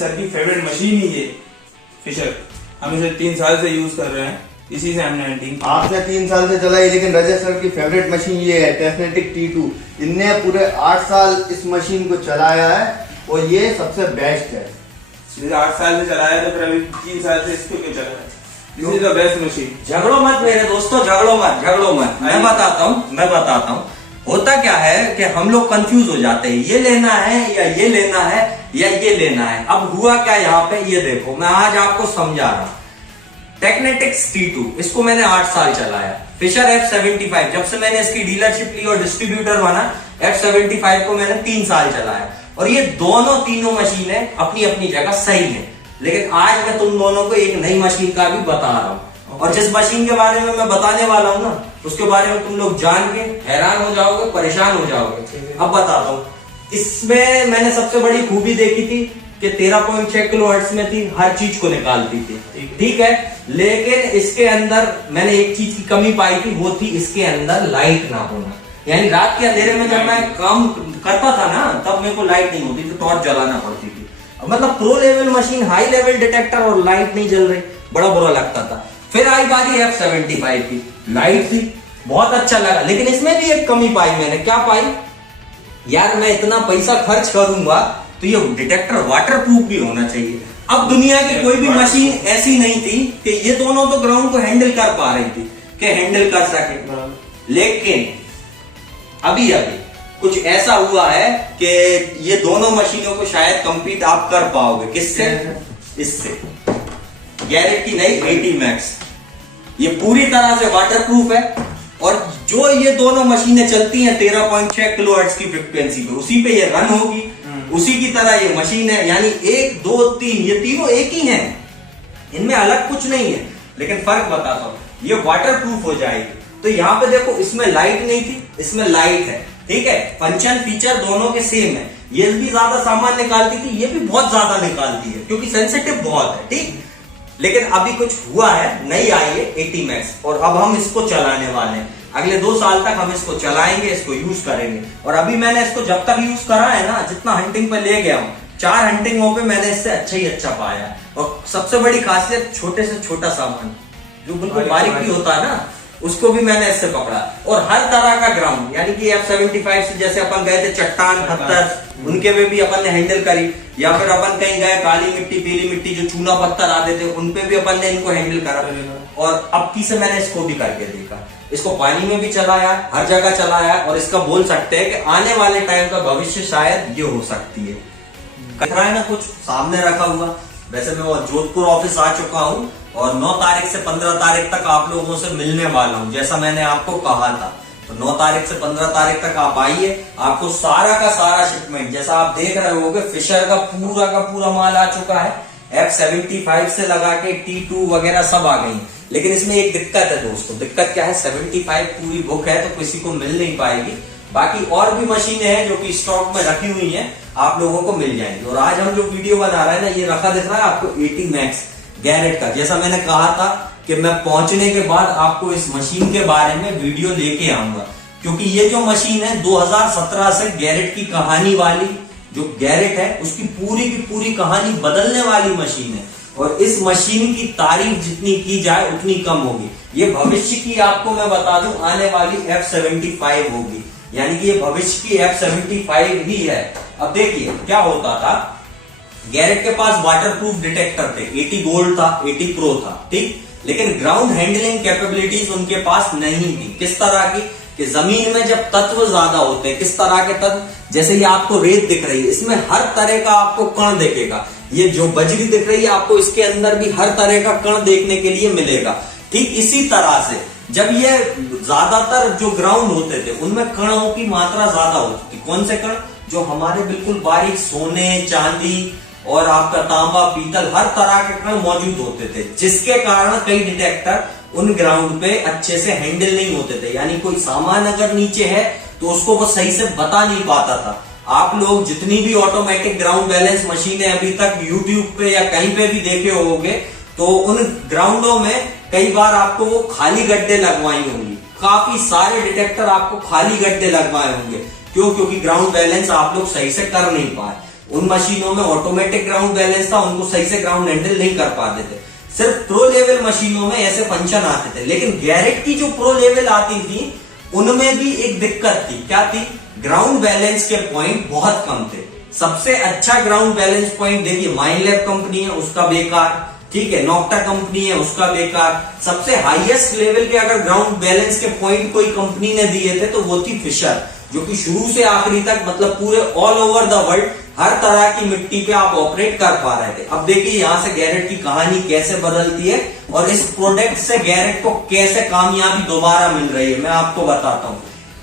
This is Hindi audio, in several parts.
सर की फेवरेट मशीन ही ये फिशर। हम इसे 3 साल से यूज कर रहे हैं, इसी से हमने हंटिंग। आपने 3 साल से चलाई, लेकिन रजत सर की फेवरेट मशीन ये है टेक्नेटिक T2। इनने पूरे 8 साल इस मशीन को चलाया है और ये सबसे बेस्ट है। 8 साल से चलाया तो फिर अभी 3 साल से इसको क्यों चला रहा है? This is the best machine. झगड़ो मत मेरे दोस्तों, झगड़ो मत। मैं बताता हूँ होता क्या है कि हम लोग कंफ्यूज हो जाते हैं, ये लेना है या ये लेना है या ये लेना है। अब हुआ क्या यहाँ पे, ये देखो मैं आज आपको समझा रहा हूँ। टेक्नेटिक्स T2 इसको मैंने 8 साल चलाया। फिशर F75 जब से मैंने इसकी डीलरशिप ली और डिस्ट्रीब्यूटर बना, F75 को मैंने 3 साल चलाया। और ये तीनों मशीनें अपनी अपनी जगह सही है। लेकिन आज मैं तुम दोनों को एक नई मशीन का भी बता रहा हूँ, और जिस मशीन के बारे में मैं बताने वाला हूँ ना, उसके बारे में तुम लोग जान के हैरान हो जाओगे, परेशान हो जाओगे। अब बताता हूँ। इसमें मैंने सबसे बड़ी खूबी देखी थी कि 13.6 किलोहर्ट्ज में थी, हर चीज को निकालती थी, ठीक है। लेकिन इसके अंदर मैंने एक चीज की कमी पाई थी, वो थी इसके अंदर लाइट ना होना। यानी रात के अंधेरे में जब मैं काम करता था ना, तब मेरे को लाइट नहीं होती थी, टॉर्च जलाना पड़ती थी। मतलब pro level machine, high level detector और लाइट नहीं जल रही, बड़ा बुरा लगता था। फिर आई बारी F75 की, लाइट थी, बहुत अच्छा लगा। लेकिन इसमें भी एक कमी पाई मैंने। क्या पाई यार, मैं इतना पैसा खर्च करूंगा तो ये डिटेक्टर वाटरप्रूफ भी होना चाहिए। अब दुनिया की कोई भी मशीन ऐसी नहीं थी कि ये दोनों तो ग्राउंड को हैंडल कर पा रही थी कि हैंडल कर सके। लेकिन अभी कुछ ऐसा हुआ है कि ये दोनों मशीनों को शायद कंपीट आप कर पाओगे। किससे? इससे। गैरेट की नई 80 मैक्स, ये पूरी तरह से वाटरप्रूफ है। और जो ये दोनों मशीनें चलती हैं 13.6 किलोहर्ट्ज की फ्रीक्वेंसी पे, उसी पे ये रन होगी। उसी की तरह ये मशीन है, यानी 1 2 3 ये तीनों एक ही हैं, इनमें अलग कुछ नहीं है। लेकिन फर्क बताता हूं, ये वाटरप्रूफ हो जाएगी। तो यहाँ पे देखो, इसमें लाइट नहीं थी, इसमें लाइट है, ठीक है। फंक्शन फीचर दोनों के सेम है। ये भी ज्यादा सामान निकालती थी, ये भी बहुत ज्यादा निकालती है, क्योंकि सेंसिटिव बहुत है, ठीक। लेकिन अभी कुछ हुआ है, नई आई है 80 मैक्स, और अब हम इसको चलाने वाले हैं। अगले 2 साल तक हम इसको चलाएंगे, इसको यूज करेंगे। और अभी मैंने इसको जब तक यूज करा है ना, जितना हंटिंग पे ले गया हूँ, 4 हंटिंगों पे मैंने इससे अच्छा ही अच्छा पाया। और सबसे बड़ी खासियत, छोटे से छोटा सामान जो बिल्कुल बारीक भी होता है ना, उसको भी मैंने इससे पकड़ा। और हर तरह का ग्राउंड, यानी कि F75 से जैसे अपन गए थे चट्टान पत्थर, उनके में भी अपन ने हैंडल करी। या फिर अपन कहीं गए काली मिट्टी, पीली मिट्टी, जो चूना पत्थर आते थे, उनपे भी अपन ने इनको हैंडल करा। और अब की से मैंने इसको भी करके देखा, इसको पानी में भी चलाया, हर जगह चलाया। और इसका बोल सकते हैं कि आने वाले टाइम का भविष्य शायद ये हो सकती है। कचरा है ना कुछ सामने रखा हुआ। वैसे मैं जोधपुर ऑफिस आ चुका हूँ और 9 तारीख से 15 तारीख तक आप लोगों से मिलने वाला हूँ, जैसा मैंने आपको कहा था। तो 9 तारीख से 15 तारीख तक आप आइए, आपको सारा का सारा शिपमेंट, जैसा आप देख रहे होगे, फिशर का पूरा माल आ चुका है। F75 से लगा के T2 वगैरह सब आ गई। लेकिन इसमें एक दिक्कत है दोस्तों। दिक्कत क्या है? 75 पूरी बुक है तो किसी को मिल नहीं पाएगी। बाकी और भी मशीनें हैं जो कि स्टॉक में रखी हुई हैं, आप लोगों को मिल जाएंगी। और आज हम जो वीडियो बना रहे हैं ना, ये रखा दिख रहा है आपको 80 मैक्स गैरेट का। जैसा मैंने कहा था कि मैं पहुंचने के बाद आपको इस मशीन के बारे में वीडियो लेके आऊंगा, क्योंकि ये जो मशीन है 2017 से गैरेट की कहानी वाली जो गैरेट है, उसकी की पूरी कहानी बदलने वाली मशीन है। और इस मशीन की तारीफ जितनी की जाए उतनी कम होगी। ये भविष्य की, आपको मैं बता दूं, आने वाली F75 होगी, यानी कि ये भविष्य की F75 ही है। अब देखिए क्या होता था, गैरेट के पास वाटरप्रूफ डिटेक्टर थे, 80 गोल्ड था, 80 प्रो था, ठीक। लेकिन ग्राउंड हैंडलिंग कैपेबिलिटीज उनके पास नहीं थी। किस तरह की? कि जमीन में जब तत्व ज्यादा होते हैं, किस तरह के तत्व, जैसे ये आपको रेत दिख रही है, इसमें हर तरह का आपको कण दिखेगा। ये जो बजरी दिख रही है आपको, इसके अंदर भी हर तरह का कण देखने के लिए मिलेगा, ठीक। इसी तरह से जब ये ज्यादातर जो ग्राउंड होते थे, उनमें कणों की मात्रा ज्यादा होती थी। कौन से कण? जो हमारे बिल्कुल बारीक सोने, चांदी और आपका तांबा, पीतल, हर तरह के कण मौजूद होते थे, जिसके कारण कई डिटेक्टर उन ग्राउंड पे अच्छे से हैंडल नहीं होते थे। यानी कोई सामान अगर नीचे है तो उसको वो सही से बता नहीं पाता था। आप लोग जितनी भी ऑटोमेटिक ग्राउंड बैलेंस मशीनें अभी तक यूट्यूब पे या कहीं पे भी देखे होंगे, तो उन ग्राउंडों में कई बार आपको वो खाली गड्ढे लगवाई होंगी। काफी सारे डिटेक्टर आपको खाली गड्ढे लगवाए होंगे। क्यों? क्योंकि ग्राउंड बैलेंस आप लोग सही से कर नहीं पाए। उन मशीनों में ऑटोमेटिक ग्राउंड बैलेंस था, उनको सही से ग्राउंड हैंडल नहीं कर पाते थे। सिर्फ प्रो लेवल मशीनों में ऐसे फंक्शन आते थे। लेकिन गैरेट की जो प्रो लेवल आती थी उनमें भी एक दिक्कत थी। क्या थी? ग्राउंड बैलेंस के पॉइंट बहुत कम थे। सबसे अच्छा ग्राउंड बैलेंस पॉइंट देखिए माइनलैब कंपनी है, उसका बेकार, ठीक है, नोक्टा कंपनी है, उसका बेकार। सबसे हाईएस्ट लेवल के अगर ग्राउंड बैलेंस के पॉइंट कोई कंपनी ने दिए थे तो वो थी फिशर, जो कि शुरू से आखिरी तक मतलब पूरे ऑल ओवर द वर्ल्ड हर तरह की मिट्टी पे आप ऑपरेट कर पा रहे थे। अब देखिए यहां से गैरेट की कहानी कैसे बदलती है और इस प्रोडक्ट से गैरेट को कैसे कामयाबी दोबारा मिल रही है मैं आपको बताता हूं।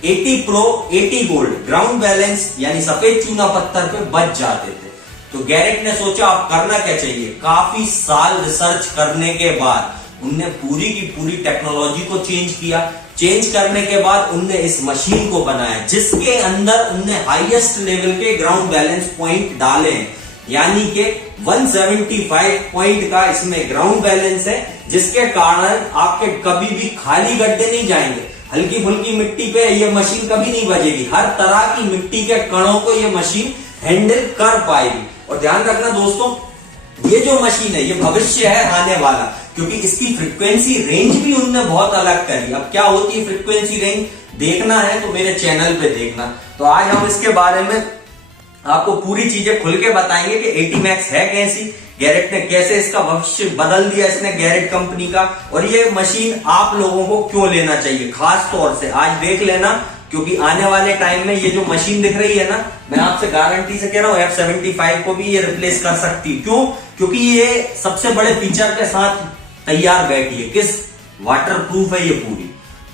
80 प्रो 80 गोल्ड ग्राउंड बैलेंस यानी सफेद चूना पत्थर पे बच जाते थे। तो गैरेट ने सोचा अब करना क्या चाहिए। काफी साल रिसर्च करने के बाद उनने पूरी की पूरी टेक्नोलॉजी को चेंज किया। चेंज करने के बाद उनने इस मशीन को बनाया जिसके अंदर उनने हाईएस्ट लेवल के ग्राउंड बैलेंस पॉइंट डाले हैं, यानी कि 175 पॉइंट का इसमें ग्राउंड बैलेंस है, जिसके कारण आपके कभी भी खाली गड्ढे नहीं जाएंगे। हल्की फुल्की मिट्टी पे ये मशीन कभी नहीं बजेगी। हर तरह की मिट्टी के कणों को ये मशीन हैंडल कर पाएगी। और ध्यान रखना दोस्तों, ये जो मशीन है ये भविष्य है आने वाला, क्योंकि इसकी फ्रीक्वेंसी रेंज भी उनने बहुत अलग करी। अब क्या होती है फ्रीक्वेंसी रेंज देखना है तो मेरे चैनल पे देखना। तो आज हम इसके बारे में आपको पूरी चीजें खुल के बताएंगे कि AT Max है कैसी, गैरेट ने कैसे इसका भविष्य बदल दिया इसने गैरेट कंपनी का, और ये मशीन आप लोगों को क्यों लेना चाहिए खास तौर से आज देख लेना, क्योंकि आने वाले टाइम में ये जो मशीन दिख रही है ना, मैं आपसे गारंटी से कह रहा हूं F75 को भी ये रिप्लेस कर सकती है। क्यों? क्योंकि ये सबसे बड़े फीचर के साथ तैयार बैठी है। किस? वाटर प्रूफ है, ये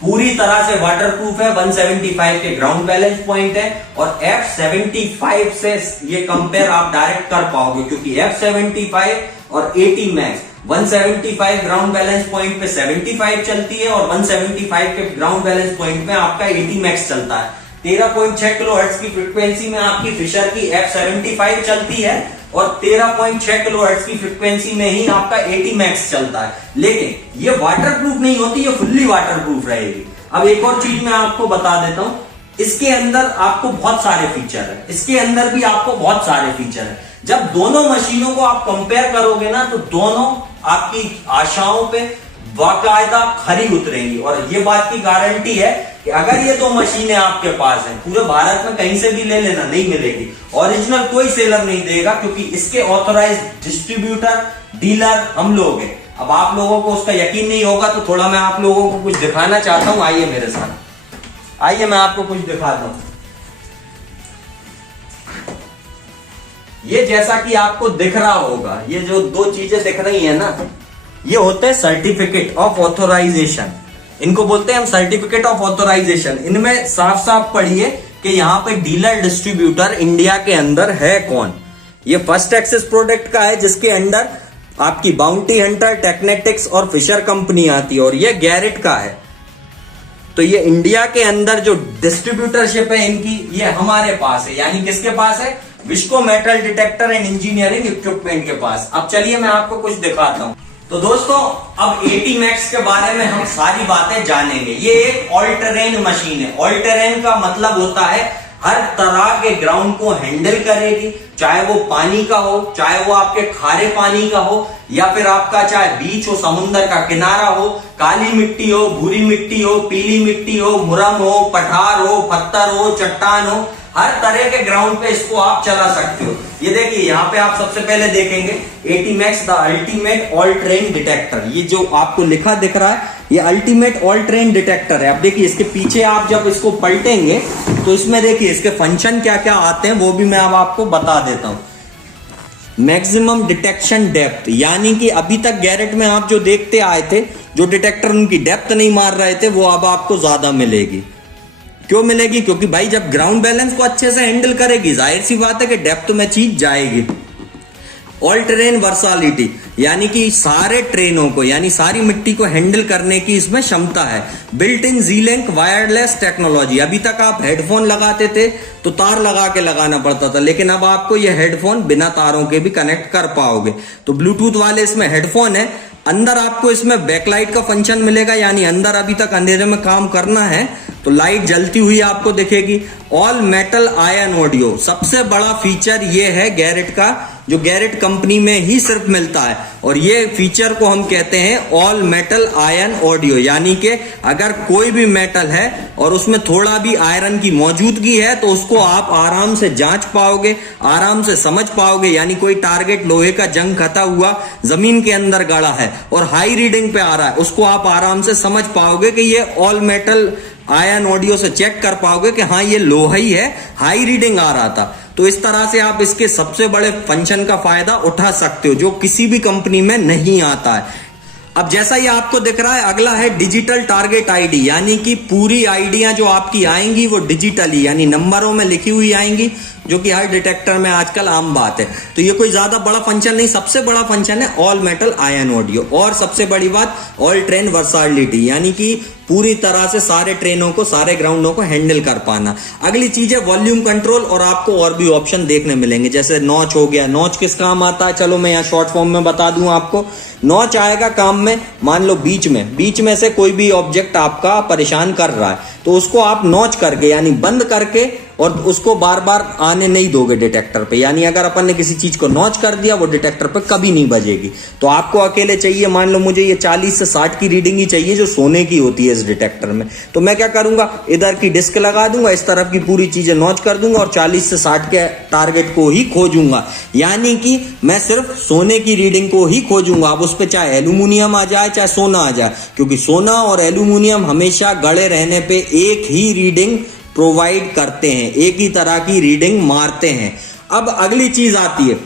पूरी तरह से वाटर प्रूफ है। 175 के ग्राउंड बैलेंस पॉइंट है और F75 से ये कंपेयर आप डायरेक्ट कर पाओगे, क्योंकि F75 और AT Max 175 ground balance point पे 75 चलती है और 175 के ग्राउंड बैलेंस पॉइंट पे आपका AT Max चलता है। 13.6 किलोहर्ट्ज की फ्रीक्वेंसी में आपकी फिशर की F75 चलती है और 13.6 किलोहर्ट्ज की फ्रीक्वेंसी में ही आपका AT Max चलता है। लेकिन ये वाटरप्रूफ नहीं होती, ये फुल्ली वाटरप्रूफ रहेगी। अब एक और चीज मैं आपको बता देता हूं, इसके अंदर आपको बहुत सारे फीचर है, इसके अंदर भी आपको बहुत सारे फीचर है। जब दोनों मशीनों को आप कंपेयर करोगे ना तो दोनों आपकी आशाओं पे बाकायदा खरी उतरेंगी। और ये बात की गारंटी है कि अगर ये दो मशीनें आपके पास हैं, पूरे भारत में कहीं से भी ले लेना, नहीं मिलेगी। ओरिजिनल कोई सेलर नहीं देगा, क्योंकि इसके ऑथोराइज डिस्ट्रीब्यूटर डीलर हम लोग हैं। अब आप लोगों को उसका यकीन नहीं होगा तो थोड़ा मैं आप लोगों को कुछ दिखाना चाहता हूं। आइए मेरे साथ, आइए मैं आपको कुछ दिखाता हूं। ये जैसा कि आपको दिख रहा होगा, ये जो दो चीजें दिख रही है ना, ये होते हैं सर्टिफिकेट ऑफ ऑथोराइजेशन। इनको बोलते हैं हम सर्टिफिकेट ऑफ ऑथोराइजेशन। इनमें साफ साफ पढ़िए कि यहाँ पे डीलर डिस्ट्रीब्यूटर इंडिया के अंदर है कौन। ये फर्स्ट एक्सेस प्रोडक्ट का है, जिसके अंदर आपकी बाउंटी हंटर, टेक्नेटिक्स और फिशर कंपनी आती है, और ये गैरेट का है। तो ये इंडिया के अंदर जो डिस्ट्रीब्यूटरशिप है इनकी, ये हमारे पास है। यानी किसके पास है? Visco metal detector and engineering equipment के पास। अब चलिए मैं आपको कुछ दिखाता हूं। तो दोस्तों अब AT Max के बारे में हम सारी बातें जानेंगे। ये एक ऑल टेरेन मशीन है। ऑल टेरेन का मतलब होता है हर तरह के ग्राउंड को हैंडल करेगी, चाहे वो पानी का हो, चाहे वो आपके खारे पानी का हो, या फिर आपका चाहे बीच हो, समुद्र का किनारा हो, काली मिट्टी हो, भूरी मिट्टी हो, पीली मिट्टी हो, मुरम हो, पठार हो, पत्थर हो, चट्टान हो, हर तरह के ग्राउंड पे इसको आप चला सकते हो। ये देखिए यहाँ पे आप सबसे पहले देखेंगे AT Max the ultimate all terrain detector. ये जो आपको लिखा दिख रहा है ये अल्टीमेट ऑल टेरेन डिटेक्टर है। अब देखिए इसके पीछे आप जब इसको पलटेंगे तो इसमें देखिए इसके फंक्शन क्या क्या आते हैं वो भी मैं अब आपको बता देता हूं। मैक्सिमम डिटेक्शन डेप्थ, यानी कि अभी तक गैरेट में आप जो देखते आए थे, जो डिटेक्टर उनकी डेप्थ नहीं मार रहे थे, वो अब आपको ज्यादा मिलेगी। क्यों मिलेगी? क्योंकि भाई जब ग्राउंड बैलेंस को अच्छे से हैंडल करेगी, जाहिर सी बात है कि डेप्थ में चीज जाएगी। ऑल टेरेन वर्सालिटी, यानी कि सारे ट्रेनों को, यानी सारी मिट्टी को हैंडल करने की इसमें क्षमता है। Built in Z-Link wireless technology. अभी तक आप हेडफोन लगाते थे तो तार लगा के लगाना पड़ता था, लेकिन अब आपको ये हेडफोन बिना तारों के भी कनेक्ट कर पाओगे। तो ब्लूटूथ वाले इसमें हेडफोन है। अंदर आपको इसमें बैकलाइट का फंक्शन मिलेगा, यानी अंदर अभी तक अंधेरे में काम करना है तो लाइट जलती हुई आपको दिखेगी। ऑल मेटल आयन ऑडियो, सबसे बड़ा फीचर ये है गैरेट का, जो गैरेट कंपनी में ही सिर्फ मिलता है, और ये फीचर को हम कहते हैं ऑल मेटल आयन ऑडियो। यानी कि अगर कोई भी मेटल है और उसमें थोड़ा भी आयरन की मौजूदगी है तो उसको आप आराम से जांच पाओगे, आराम से समझ पाओगे। यानी कोई टारगेट लोहे का जंग खता हुआ जमीन के अंदर गड़ा है और हाई रीडिंग पे आ रहा है, उसको आप आराम से समझ पाओगे कि ये ऑल मेटल आयन ऑडियो से चेक कर पाओगे कि हाँ ये लोहा ही है, हाई रीडिंग आ रहा था। तो इस तरह से आप इसके सबसे बड़े फंक्शन का फायदा उठा सकते हो, जो किसी भी कंपनी में नहीं आता है। अब जैसा ये आपको दिख रहा है, अगला है डिजिटल टारगेट आईडी, यानी कि पूरी आईडियां जो आपकी आएंगी वो डिजिटली यानी नंबरों में लिखी हुई आएंगी, जो कि हर डिटेक्टर में आजकल आम बात है। तो ये कोई ज्यादा बड़ा फंक्शन नहीं, सबसे बड़ा फंक्शन है ऑल मेटल आयन ऑडियो। और सबसे बड़ी बात ऑल ट्रेन वर्साटिलिटी, यानी कि पूरी तरह से सारे ट्रेनों को, सारे ग्राउंडों को हैंडल कर पाना। अगली चीज है वॉल्यूम कंट्रोल, और आपको और भी ऑप्शन देखने मिलेंगे, जैसे नॉच हो गया। नॉच किस काम आता है, चलो मैं यहाँ शॉर्ट फॉर्म में बता दूं आपको। नॉच आएगा काम में, मान लो बीच में से कोई भी ऑब्जेक्ट आपका परेशान कर रहा है, तो उसको आप नॉच करके यानी बंद करके और उसको बार बार आने नहीं दोगे डिटेक्टर पे। यानी अगर अपन ने किसी चीज को नॉच कर दिया वो डिटेक्टर पे कभी नहीं बजेगी। तो आपको अकेले चाहिए, मान लो मुझे ये 40 से 60 की रीडिंग ही चाहिए जो सोने की होती है इस डिटेक्टर में, तो मैं क्या करूंगा, इधर की डिस्क लगा दूंगा, इस तरफ की पूरी चीजें नॉच कर दूंगा और 40 से 60 के टारगेट को ही खोजूंगा। यानी कि मैं सिर्फ सोने की रीडिंग को ही खोजूंगा। अब उस पर चाहे एल्यूमिनियम आ जाए चाहे सोना आ जाए, क्योंकि सोना और एल्यूमिनियम हमेशा गड़े रहने पे एक ही रीडिंग प्रोवाइड करते हैं, एक ही तरह की रीडिंग मारते हैं। अब अगली चीज आती है,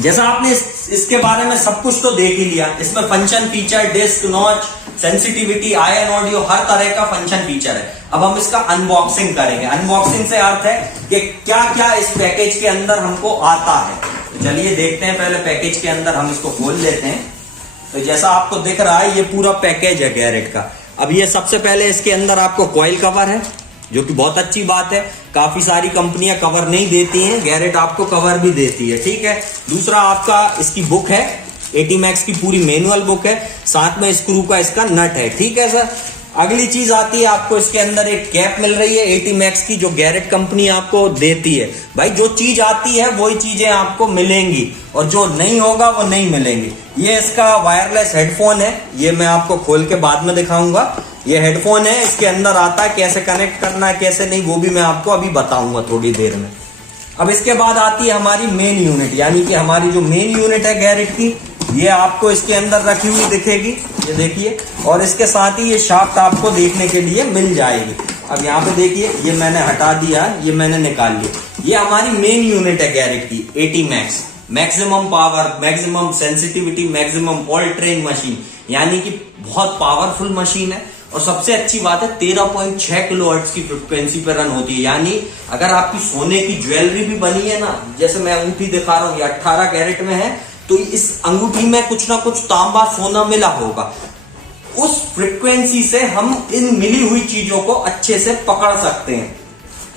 जैसा आपने इसके बारे में सब कुछ तो देख ही लिया, इसमें function, feature, disc, notch, sensitivity, ion audio, हर तरह का फंक्शन फीचर है। अब हम इसका अनबॉक्सिंग करेंगे। अनबॉक्सिंग से अर्थ है कि क्या क्या इस पैकेज के अंदर हमको आता है। तो चलिए देखते हैं, पहले पैकेज के अंदर हम इसको खोल लेते हैं। तो जैसा आपको दिख रहा है ये पूरा पैकेज है गैरेट का। अब ये सबसे पहले इसके अंदर आपको कॉइल कवर है, जो कि बहुत अच्छी बात है। काफी सारी कंपनियां कवर नहीं देती हैं, गैरेट आपको कवर भी देती है, ठीक है। दूसरा आपका इसकी बुक है, ATMax की पूरी मैनुअल बुक है, साथ में स्क्रू का इसका नट है, ठीक है सर। अगली चीज आती है, आपको इसके अंदर एक कैप मिल रही है ATMax की, जो गैरेट कंपनी आपको देती है। भाई जो चीज आती है वही चीजें आपको मिलेंगी, और जो नहीं होगा वो नहीं मिलेंगी। ये इसका वायरलेस हेडफोन है, ये मैं आपको खोल के बाद में दिखाऊंगा। ये हेडफोन है, इसके अंदर आता है, कैसे कनेक्ट करना है कैसे नहीं वो भी मैं आपको अभी बताऊंगा थोड़ी देर में। अब इसके बाद आती है हमारी मेन यूनिट, यानी कि हमारी जो मेन यूनिट है गैरेट की, ये आपको इसके अंदर रखी हुई दिखेगी, ये देखिए। और इसके साथ ही ये शाफ्ट आपको देखने के लिए मिल जाएगी। अब यहाँ पे देखिए, ये मैंने हटा दिया, ये मैंने निकाल लिया। ये हमारी मेन यूनिट है गैरेट की, ATMax। Maximum power, maximum sensitivity, maximum all train machine, यानी कि बहुत पावरफुल मशीन है। और सबसे अच्छी बात है 13.6 किलोहर्ट्ज की फ्रिक्वेंसी पर रन होती है। यानी अगर आपकी सोने की ज्वेलरी भी बनी है ना, जैसे मैं अंगूठी दिखा रहा हूँ, ये 18 कैरेट में है, तो इस अंगूठी में कुछ ना कुछ तांबा सोना मिला होगा। उस फ्रिक्वेंसी से हम इन मिली हुई चीजों को अच्छे से पकड़ सकते हैं।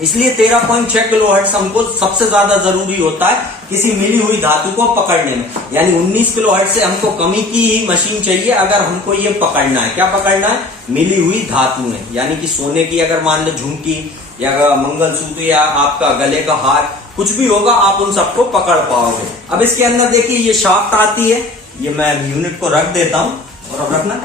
इसलिए 13.6 किलोहर्ट्ज हमको सबसे ज्यादा जरूरी होता है किसी मिली हुई धातु को पकड़ने में। यानी 19 किलोहर्ट्ज से हमको कमी की ही मशीन चाहिए अगर हमको ये पकड़ना है। क्या पकड़ना है? मिली हुई धातु में, यानी कि सोने की अगर मान लो झुमकी या मंगलसूत्र या आपका गले का हार, कुछ भी होगा आप उन सबको पकड़ पाओगे। अब इसके अंदर देखिए ये शाफ्ट आती है, ये मैं यूनिट को रख देता हूं। और अब रखना,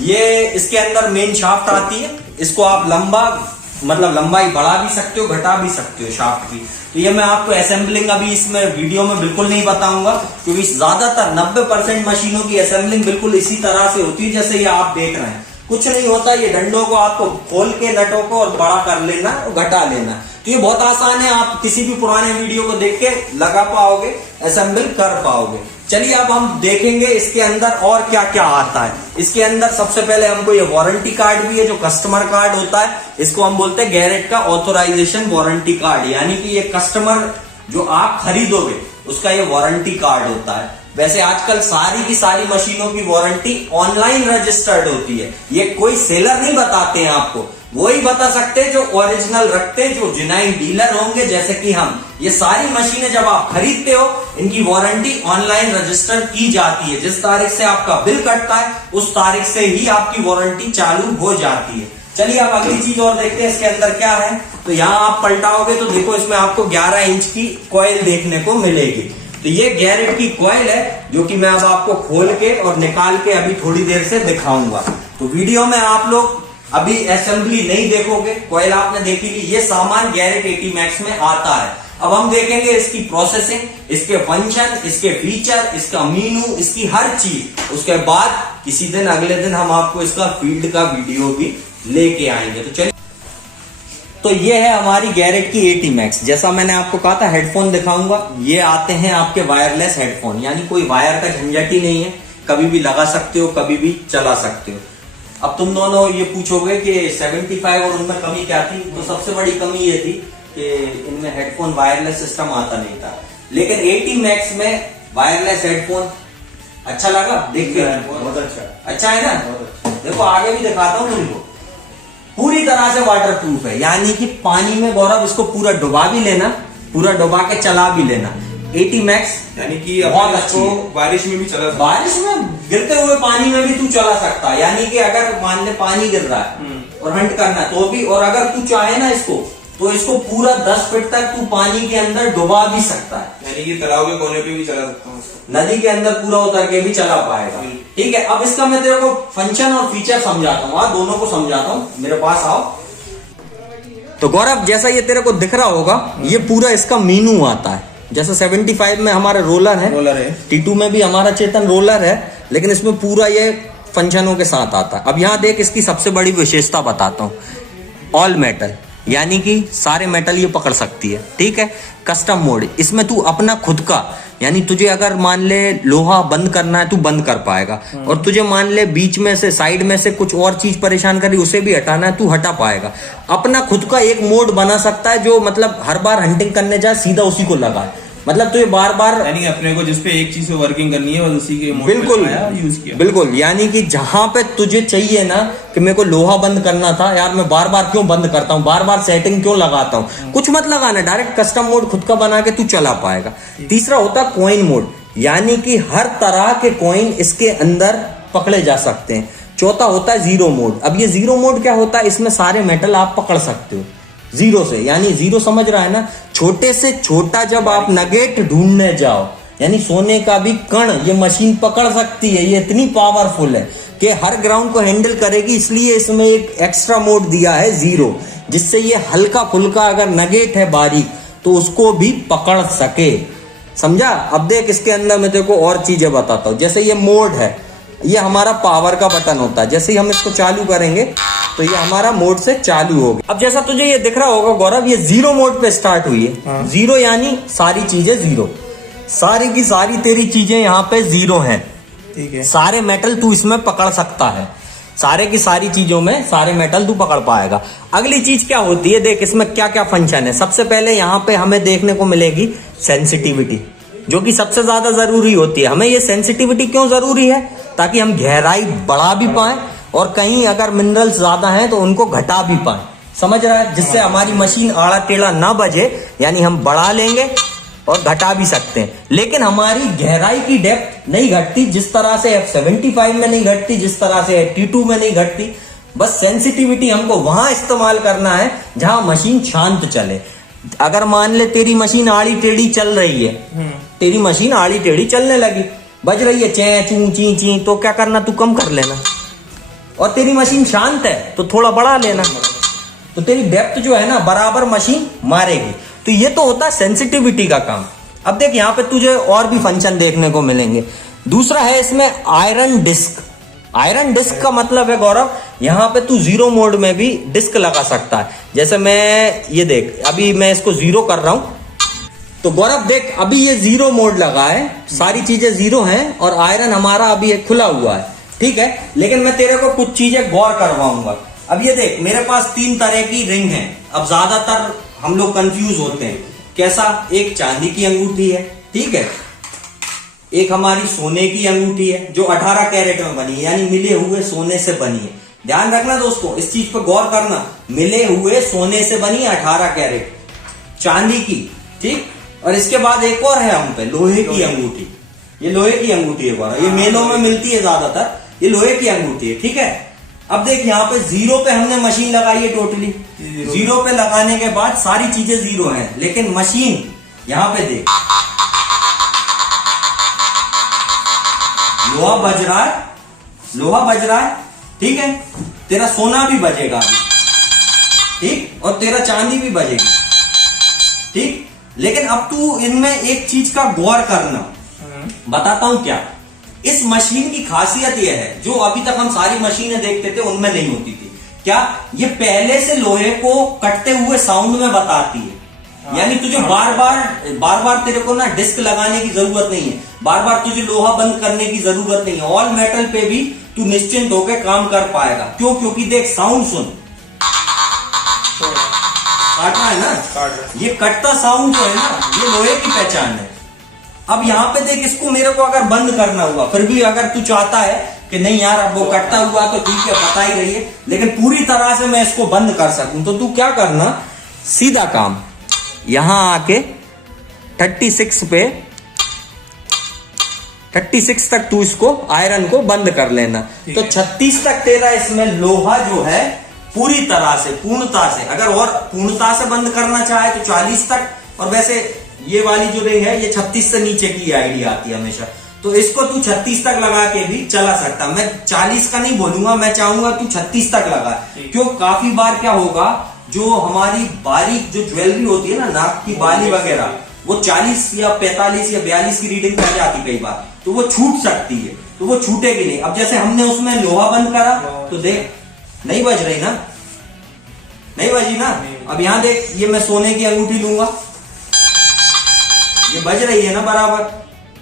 ये इसके अंदर मेन शाफ्ट आती है। इसको आप लंबाई बढ़ा भी सकते हो, घटा भी सकते हो शाफ्ट की। तो ये मैं आपको असेंबलिंग अभी इसमें वीडियो में बिल्कुल नहीं बताऊंगा, क्योंकि ज्यादातर 90% मशीनों की असेंबलिंग बिल्कुल इसी तरह से होती है जैसे ये आप देख रहे हैं। कुछ नहीं होता, ये डंडों को आपको खोल के नटों को और बड़ा कर लेना और घटा लेना। तो ये बहुत आसान है, आप किसी भी पुराने वीडियो को देख के लगा पाओगे, असेंबल कर पाओगे। चलिए अब हम देखेंगे इसके अंदर और क्या क्या आता है। इसके अंदर सबसे पहले हमको ये वारंटी कार्ड भी है, जो कस्टमर कार्ड होता है। इसको हम बोलते हैं गैरेट का ऑथोराइजेशन वारंटी कार्ड, यानी कि ये कस्टमर जो आप खरीदोगे उसका ये वारंटी कार्ड होता है। वैसे आजकल सारी की सारी मशीनों की वारंटी ऑनलाइन रजिस्टर्ड होती है। ये कोई सेलर नहीं बताते हैं आपको, वही बता सकते हैं जो ओरिजिनल रखते हैं, जो जेन्युइन डीलर होंगे जैसे कि हम। ये सारी मशीनें जब आप खरीदते हो इनकी वारंटी ऑनलाइन रजिस्टर की जाती है। जिस तारीख से आपका बिल कटता है उस तारीख से ही आपकी वारंटी चालू हो जाती है। चलिए अब अगली चीज और देखते हैं इसके अंदर क्या है। तो यहाँ आप पलटाओगे तो देखो इसमें आपको 11 इंच की कॉइल देखने को मिलेगी। तो ये गैरेट की कॉइल है जो कि मैं अब आपको खोल के और निकाल के अभी थोड़ी देर से दिखाऊंगा। तो वीडियो में आप लोग अभी असेंबली नहीं देखोगे, कॉइल आपने देखी ली। ये सामान गैरेट AT Max में आता है। अब हम देखेंगे इसकी प्रोसेसिंग, इसके फंक्शन, इसके फीचर, इसका मीनू, इसकी हर चीज। उसके बाद किसी दिन अगले दिन हम आपको इसका फील्ड का वीडियो भी लेके आएंगे। तो चलिए, तो ये है हमारी गैरेट की AT Max। जैसा मैंने आपको कहा था हेडफोन दिखाऊंगा। ये आते हैं आपके वायरलेस हेडफोन, यानी कोई वायर का झंझट ही नहीं है, कभी भी लगा सकते हो, कभी भी चला सकते हो। अब तुम दोनों ये पूछोगे कि 75 और उनमें कमी क्या थी। तो सबसे बड़ी कमी ये थी कि इनमें हेडफोन वायरलेस सिस्टम आता नहीं था, लेकिन AT Max में वायरलेस हेडफोन अच्छा लगा देख के। बहुत अच्छा, अच्छा है ना। बहुत अच्छा। देखो आगे भी दिखाता हूँ तुमको, पूरी तरह से वाटर प्रूफ है, यानी कि पानी में गौरव इसको पूरा डुबा भी लेना, पूरा डुबा के चला भी लेना। AT Max यानी कि बहुत अपन अच्छी इसको है। बारिश में भी चला सकते बारिश में गिरते हुए पानी में भी तू चला सकता है, यानी कि अगर मान ले पानी गिर रहा है और हंट करना है तो भी, और अगर तू चाहे ना इसको तो इसको पूरा 10 फीट तक तू पानी के अंदर डुबा भी सकता है, यानी कि तालाब के कोने पे भी चला सकता हूँ इसको। नदी के अंदर पूरा उतर के भी चला पाएगा। ठीक है, अब इसका मैं तेरे को फंक्शन और फीचर समझाता हूँ, दोनों को समझाता हूँ, मेरे पास आओ। तो गौरव जैसा ये तेरे को दिख रहा होगा, ये पूरा इसका मीनू आता है। जैसे 75 में हमारा रोलर है, T2 में भी हमारा चेतन रोलर है, लेकिन इसमें पूरा ये फंक्शनों के साथ आता है। अब यहाँ देख, इसकी सबसे बड़ी विशेषता बताता हूँ, ऑल मेटल, यानी कि सारे मेटल ये पकड़ सकती है। ठीक है, कस्टम मोड, इसमें तू अपना खुद का, यानी तुझे अगर मान ले लोहा बंद करना है तू बंद कर पाएगा, और तुझे मान ले बीच में से साइड में से कुछ और चीज परेशान करी उसे भी हटाना है तू हटा पाएगा। अपना खुद का एक मोड बना सकता है जो मतलब हर बार हंटिंग करने जाए सीधा उसी को लगाए, मतलब तुझे बार बार, यानी कि अपने को जिसपे एक चीज पे वर्किंग करनी है बस उसी के मोड बिल्कुल पे लगाया, यूज किया। बिल्कुल, यानी कि जहां पे तुझे चाहिए ना कि मेरे को लोहा बंद करना था यार, मैं बार बार क्यों बंद करता हूँ, बार बार सेटिंग क्यों लगाता हूँ, कुछ मत लगाना, डायरेक्ट कस्टम मोड खुद का बना के तू चला पाएगा। तीसरा होता कॉइन मोड, यानी कि हर तरह के कॉइन इसके अंदर पकड़े जा सकते हैं। चौथा होता है जीरो मोड। अब ये जीरो मोड क्या होता है, इसमें सारे मेटल आप पकड़ सकते हो जीरो से, यानी जीरो समझ रहा है ना, छोटे से छोटा जब आप नगेट ढूंढने जाओ, यानी सोने का भी कण ये मशीन पकड़ सकती है। ये इतनी पावरफुल है कि हर ग्राउंड को हैंडल करेगी, इसलिए इसमें एक एक्स्ट्रा मोड दिया है जीरो, जिससे ये हल्का फुल्का अगर नगेट है बारीक तो उसको भी पकड़ सके। समझा। अब देख इसके अंदर मैं तेरे को और चीजें बताता हूँ। जैसे ये मोड है, ये हमारा पावर का बटन होता है, जैसे ही हम इसको चालू करेंगे तो ये हमारा मोड से चालू होगा। अब जैसा तुझे ये दिख रहा होगा गौरव, ये जीरो मोड पे स्टार्ट हुई है। जीरो यानी सारी चीजें जीरो, सारी की सारी तेरी चीजें यहाँ पे जीरो हैं। ठीक है, सारे मेटल तू इसमें पकड़ सकता है, सारे की सारी चीजों में सारे मेटल तू पकड़ पाएगा। अगली चीज क्या होती है, देख इसमें क्या क्या फंक्शन है। सबसे पहले यहाँ पे हमें देखने को मिलेगी सेंसिटिविटी, जो कि सबसे ज्यादा जरूरी होती है। हमें ये सेंसिटिविटी क्यों जरूरी है, ताकि हम गहराई बढ़ा भी पाए और कहीं अगर मिनरल्स ज्यादा हैं तो उनको घटा भी पाए। समझ रहा है, जिससे हमारी मशीन आड़ा टेढ़ा ना बजे, यानी हम बढ़ा लेंगे और घटा भी सकते हैं, लेकिन हमारी गहराई की डेप्थ नहीं घटती, जिस तरह से F75 में नहीं घटती, जिस तरह से T2 में नहीं घटती। बस सेंसिटिविटी हमको वहां इस्तेमाल करना है जहां मशीन शांत चले। अगर मान ले तेरी मशीन आड़ी टेढ़ी चल रही है, तेरी मशीन आड़ी टेढ़ी चलने लगी, बज रही है चे चू ची ची, तो क्या करना, तू कम कर लेना। और तेरी मशीन शांत है तो थोड़ा बढ़ा लेना, तो तेरी डेप्थ जो है ना बराबर मशीन मारेगी। तो ये तो होता है सेंसिटिविटी का काम। अब देख यहाँ पे तुझे और भी फंक्शन देखने को मिलेंगे। दूसरा है इसमें आयरन डिस्क। आयरन डिस्क का मतलब है गौरव, यहाँ पे तू जीरो मोड में भी डिस्क लगा सकता है। जैसे मैं ये देख, अभी मैं इसको जीरो कर रहा हूं, तो गौरव देख अभी ये जीरो मोड लगा है, सारी चीजें जीरो हैं और आयरन हमारा अभी एक खुला हुआ है। ठीक है, लेकिन मैं तेरे को कुछ चीजें गौर करवाऊंगा। अब ये देख मेरे पास 3 तरह की रिंग है। अब ज्यादातर हम लोग कंफ्यूज होते हैं, कैसा, एक चांदी की अंगूठी है, ठीक है, एक हमारी सोने की अंगूठी है जो 18 कैरेट में बनी है, यानी मिले हुए सोने से बनी है। ध्यान रखना दोस्तों, इस चीज पर गौर करना, मिले हुए सोने से बनी 18 कैरेट चांदी की, ठीक। और इसके बाद एक और है हम पे लोहे की अंगूठी। ये लोहे की अंगूठी है, ये मेलों में मिलती है ज्यादातर, ये लोहे की अंगूठी है, ठीक है। अब देख यहाँ पे 0 पे हमने मशीन लगाई है टोटली। 0 पे लगाने के बाद सारी चीजें 0 हैं, लेकिन मशीन यहाँ पे देख लोहा बज रहा है, लोहा बज रहा है, ठीक है। तेरा सोना भी बजेगा अभी, ठीक, और तेरा चांदी भी बजेगी, ठीक। लेकिन अब तू इनमें एक चीज का गौर करना, बताता हूं क्या। इस मशीन की खासियत यह है, जो अभी तक हम सारी मशीनें देखते थे उनमें नहीं होती थी, क्या ये पहले से लोहे को कटते हुए साउंड में बताती है। यानी तुझे बार बार तेरे को ना डिस्क लगाने की जरूरत नहीं है, बार बार तुझे लोहा बंद करने की जरूरत नहीं है। ऑल मेटल पे भी तू निश्चिंत होकर काम कर पाएगा। क्यों? क्योंकि देख साउंड सुन, काट रहा है ना, ये कटता साउंड जो है ना, ये लोहे की पहचान है। अब यहाँ पे देख, इसको मेरे को अगर बंद करना हुआ, फिर भी अगर तू चाहता है कि नहीं यार अब वो कटता हुआ तो ठीक है, पता ही रही है, लेकिन पूरी तरह से मैं इसको बंद कर सकूं, तो तू क्या करना, सीधा काम यहां आके 36 तक तू इसको आयरन को बंद कर लेना। तो 36 तक तेरा इसमें लोहा जो है पूरी तरह से पूर्णता से, अगर और पूर्णता से बंद करना चाहे तो 40 तक, और वैसे ये वाली जो रिंग है ये 36 से नीचे की आईडिया आती है हमेशा, तो इसको तू 36 तक लगा के भी चला सकता। मैं 40 का नहीं बोलूंगा, मैं चाहूंगा तू 36 तक लगा। क्यों? काफी बार क्या होगा, जो हमारी बारीक जो ज्वेलरी होती है ना, नाक की बाली वगैरह, वो 40 या 45 या 42 की रीडिंग कर जाती कई बार, तो वो छूट सकती है, तो वो छूटेगी नहीं। अब जैसे हमने उसमें लोहा बंद करा तो देख नहीं बज रही ना, नहीं बजी ना। अब यहां देख, ये मैं सोने की अंगूठी लूंगा, ये बज रही है ना बराबर।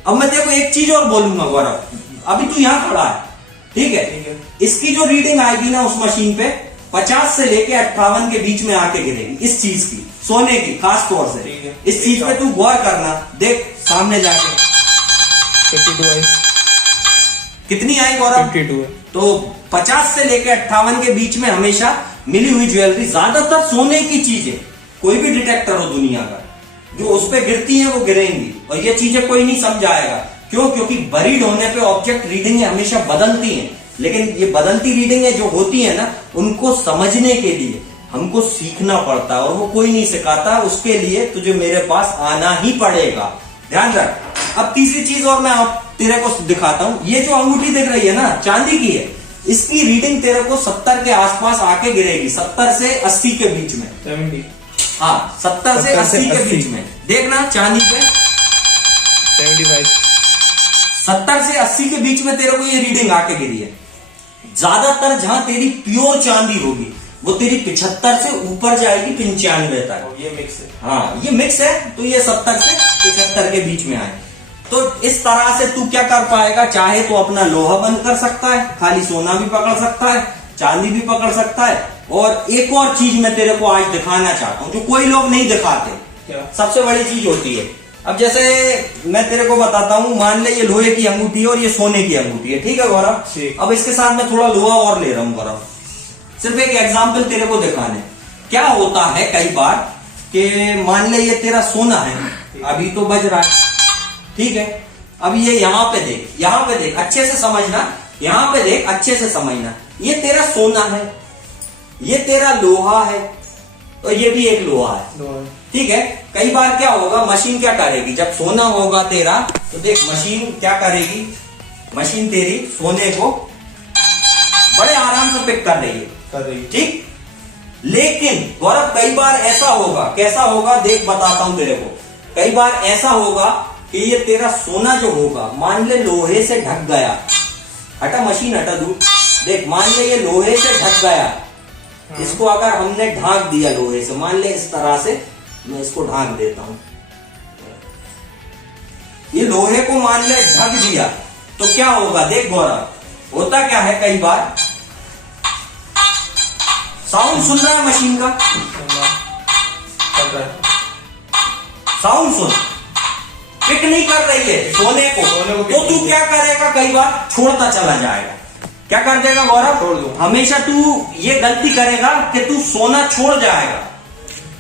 अब मैं देखो एक चीज और बोलूंगा गौरव, अभी तू यहां खड़ा है, ठीक है, इसकी जो रीडिंग आएगी ना उस मशीन पे 50 से लेके 58 के बीच में आके गिरेगी, इस चीज की, सोने की खास तौर से। इस चीज पे तू गौर करना, देख सामने जाके 52 आई, कितनी आई गौरव? 52 है। तो 50 से लेके 58 के बीच में हमेशा मिली हुई ज्वेलरी, ज्यादातर सोने की चीजें, कोई भी डिटेक्टर हो दुनिया का, जो उस पे गिरती है वो गिरेंगी, और ये चीजें कोई नहीं समझाएगा। क्यों? क्योंकि बरीड होने पे ऑब्जेक्ट रीडिंग हमेशा बदलती हैं, लेकिन ये बदलती रीडिंगें जो होती है ना, उनको समझने के लिए हमको सीखना पड़ता है, और वो कोई नहीं सिखाता, उसके लिए तुझे मेरे पास आना ही पड़ेगा, ध्यान रख। अब तीसरी चीज और मैं तेरे को दिखाता हूं, ये जो अंगूठी दिख रही है ना, चांदी की है, इसकी रीडिंग तेरे को 70 के आसपास आके गिरेगी, 70 से 80 के बीच में, 70, हाँ 70 से 80 के बीच में। देखना चांदी पे 75, 70 से 80 के बीच में तेरे को ये रीडिंग आके गिरी है। ज्यादातर जहां तेरी प्योर चांदी होगी वो तेरी 75 से ऊपर जाएगी 95 तक। ये मिक्स है, हाँ ये मिक्स है, तो ये 70 से 75 के बीच में आए। तो इस तरह से तू क्या कर पाएगा, चाहे तो अपना लोहा बंद कर सकता है, खाली सोना भी पकड़ सकता है, चांदी भी पकड़ सकता है। और एक और चीज मैं तेरे को आज दिखाना चाहता हूं, जो कोई लोग नहीं दिखाते, क्या? सबसे बड़ी चीज होती है। अब जैसे मैं तेरे को बताता हूं, मान ले ये लोहे की अंगूठी है और ये सोने की अंगूठी है, ठीक है गौरव? ठीक। अब इसके साथ मैं थोड़ा लोहा और ले रहा हूं गौरव, सिर्फ एक एग्जाम्पल तेरे को दिखाने। क्या होता है कई बार कि मान ले ये तेरा सोना है, अभी तो बज रहा है, ठीक है। अब ये यहाँ पे देख, यहाँ पे देख, अच्छे से समझना, यहाँ पे देख, अच्छे से समझना, ये तेरा सोना है, ये तेरा लोहा है, और ये भी एक लोहा है, ठीक है। कई बार क्या होगा, मशीन क्या करेगी, जब सोना होगा तेरा, तो देख मशीन क्या करेगी, मशीन तेरी सोने को बड़े आराम से पिक कर रही है, ठीक। लेकिन गौरव कई बार ऐसा होगा, कैसा होगा देख बताता हूं तेरे को, कई बार ऐसा होगा कि ये तेरा सोना जो होगा, मान ले लोहे से ढक गया, हटा मशीन हटा दूर, देख मान ले ये लोहे से ढक गया, इसको अगर हमने ढांक दिया लोहे से, मान ले इस तरह से मैं इसको ढांक देता हूं, ये लोहे को मान ले ढक दिया, तो क्या होगा देख गौरव, होता क्या है कई बार, साउंड सुन रहा है मशीन का, साउंड सुन, पिक नहीं कर रही है सोने को, तो तू क्या करेगा, कई बार छोड़ता चला जाएगा। क्या कर देगा गौरव, छोड़ दो। हमेशा तू ये गलती करेगा कि तू सोना छोड़ जाएगा,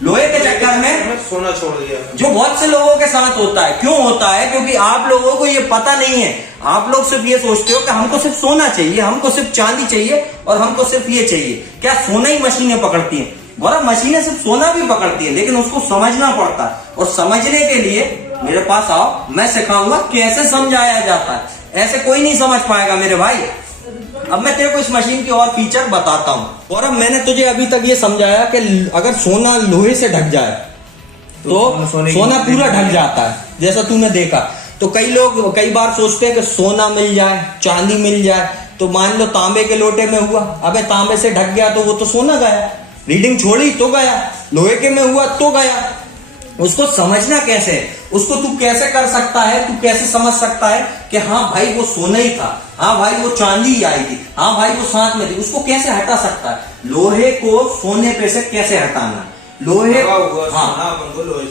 लोहे के चक्कर में सोना छोड़ दिया। जो बहुत से लोगों के साथ होता है। क्यों होता है? क्योंकि आप लोगों को ये पता नहीं है। आप लोग सिर्फ ये सोचते हो कि हमको सिर्फ सोना चाहिए, हमको सिर्फ चांदी चाहिए और हमको सिर्फ ये चाहिए। क्या सोना ही मशीनें पकड़ती हैं? बोला मशीनें सिर्फ सोना भी पकड़ती है, लेकिन उसको समझना पड़ता है। और समझने के लिए मेरे पास आओ, मैं सिखाऊंगा कैसे समझाया जाता है। ऐसे कोई नहीं समझ पाएगा मेरे भाई। अब मैं तेरे को इस मशीन की और फीचर बताता हूं। और अब मैंने तुझे अभी तक ये समझाया कि अगर सोना लोहे से ढक जाए तो सोना पूरा ढक जाता है, जैसा तूने देखा। तो कई लोग कई बार सोचते हैं कि सोना मिल जाए, चांदी मिल जाए, तो मान लो तांबे के लोटे में हुआ, अबे तांबे से ढक गया तो वो तो सोना गया, रीडिंग छोड़ी तो गया। लोहे के में हुआ तो गया। उसको समझना कैसे है, उसको तू कैसे कर सकता है, तू कैसे समझ सकता है कि हाँ भाई वो सोना ही था, हाँ भाई वो चांदी ही आई थी, हाँ भाई वो साथ में थी। उसको कैसे हटा सकता है? लोहे को सोने पे से कैसे हटाना? लोहे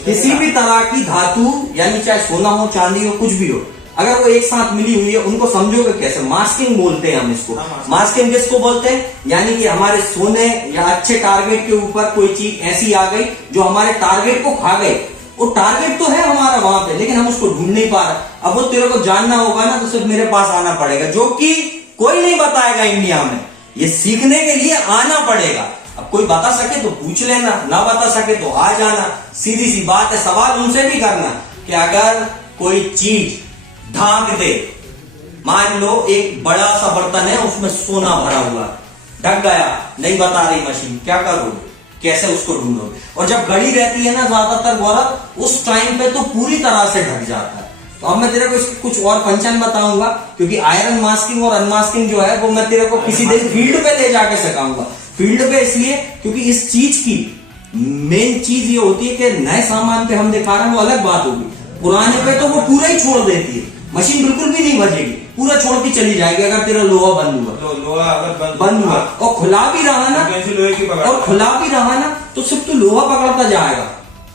किसी भी तरह की धातु, यानी चाहे सोना हो, चांदी हो, कुछ भी हो, अगर वो एक साथ मिली हुई है, उनको समझोगे कैसे? मास्किंग बोलते हैं हम इसको। मास्किंग किसको बोलते हैं? यानी कि हमारे सोने या अच्छे टारगेट के ऊपर कोई चीज ऐसी आ गई जो हमारे टारगेट को खा गई। वो टारगेट तो है हमारा वहां पे, लेकिन हम उसको ढूंढ नहीं पा रहे। अब वो तेरे को जानना होगा ना, तो सिर्फ मेरे पास आना पड़ेगा, जो कि कोई नहीं बताएगा इंडिया में। ये सीखने के लिए आना पड़ेगा। अब कोई बता सके तो पूछ लेना, ना बता सके तो आ जाना। सीधी सी बात है। सवाल उनसे भी करना कि अगर कोई चीज ढांक दे, मान लो एक बड़ा सा बर्तन है, उसमें सोना भरा हुआ, ढक गया, नहीं बता रही मशीन, क्या करोगे? कैसे उसको ढूंढोगे? और जब घड़ी रहती है ना ज्यादातर गौरव, उस टाइम पे तो पूरी तरह से ढक जाता है। तो अब मैं तेरे को इसके कुछ और फंक्शन बताऊंगा, क्योंकि आयरन मास्किंग और अनमास्किंग जो है वो मैं तेरे को किसी दिन फील्ड पे ले जाके सिखाऊंगा। फील्ड पे इसलिए क्योंकि इस चीज की मेन चीज ये होती है कि नए सामान पे हम दिखा रहे हैं वो अलग बात होगी, पुराने पे तो वो पूरा ही छोड़ देती है। मशीन बिल्कुल भी नहीं बजेगी, पूरा छोड़ के चली जाएगी अगर तेरा लोहा बंद हुआ। लोहा अगर बंद हुआ और खुला भी रहा ना, लोहे की और खुला भी रहा ना, तो सिर्फ तू लोहा पकड़ता जाएगा,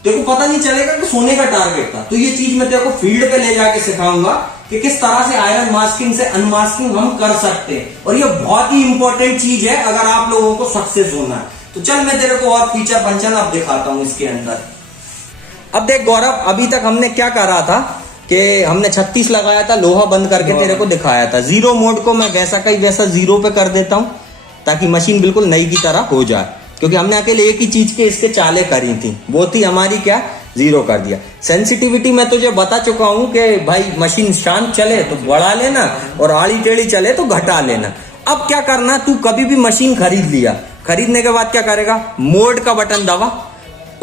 तेरे को पता नहीं चलेगा कि सोने का टारगेट था। तो ये चीज मैं तेरे को फील्ड पे ले जाके सिखाऊंगा कि किस तरह से आयरन मास्किंग से अनमास्किंग हम कर सकते हैं। और ये बहुत ही इंपॉर्टेंट चीज है अगर आप लोगों को सक्सेस होना है। तो चल मैं तेरे को और फीचर फंक्शन अब दिखाता हूं इसके अंदर। अब देख गौरव, अभी तक हमने क्या करा था कि हमने 36 लगाया था, लोहा बंद करके तेरे को दिखाया था। जीरो मोड को मैं वैसा का ही वैसा जीरो पे कर देता हूं ताकि मशीन बिल्कुल नई की तरह हो जाए, क्योंकि हमने अकेले एक ही चीज के इसके चाले करी थी, वो थी हमारी क्या, जीरो कर दिया। सेंसिटिविटी मैं तुझे बता चुका हूं कि भाई मशीन शांत चले तो बढ़ा लेना और आड़ी टेढ़ी चले तो घटा लेना। अब क्या करना, तू कभी भी मशीन खरीद लिया, खरीदने के बाद क्या करेगा, मोड का बटन दबा,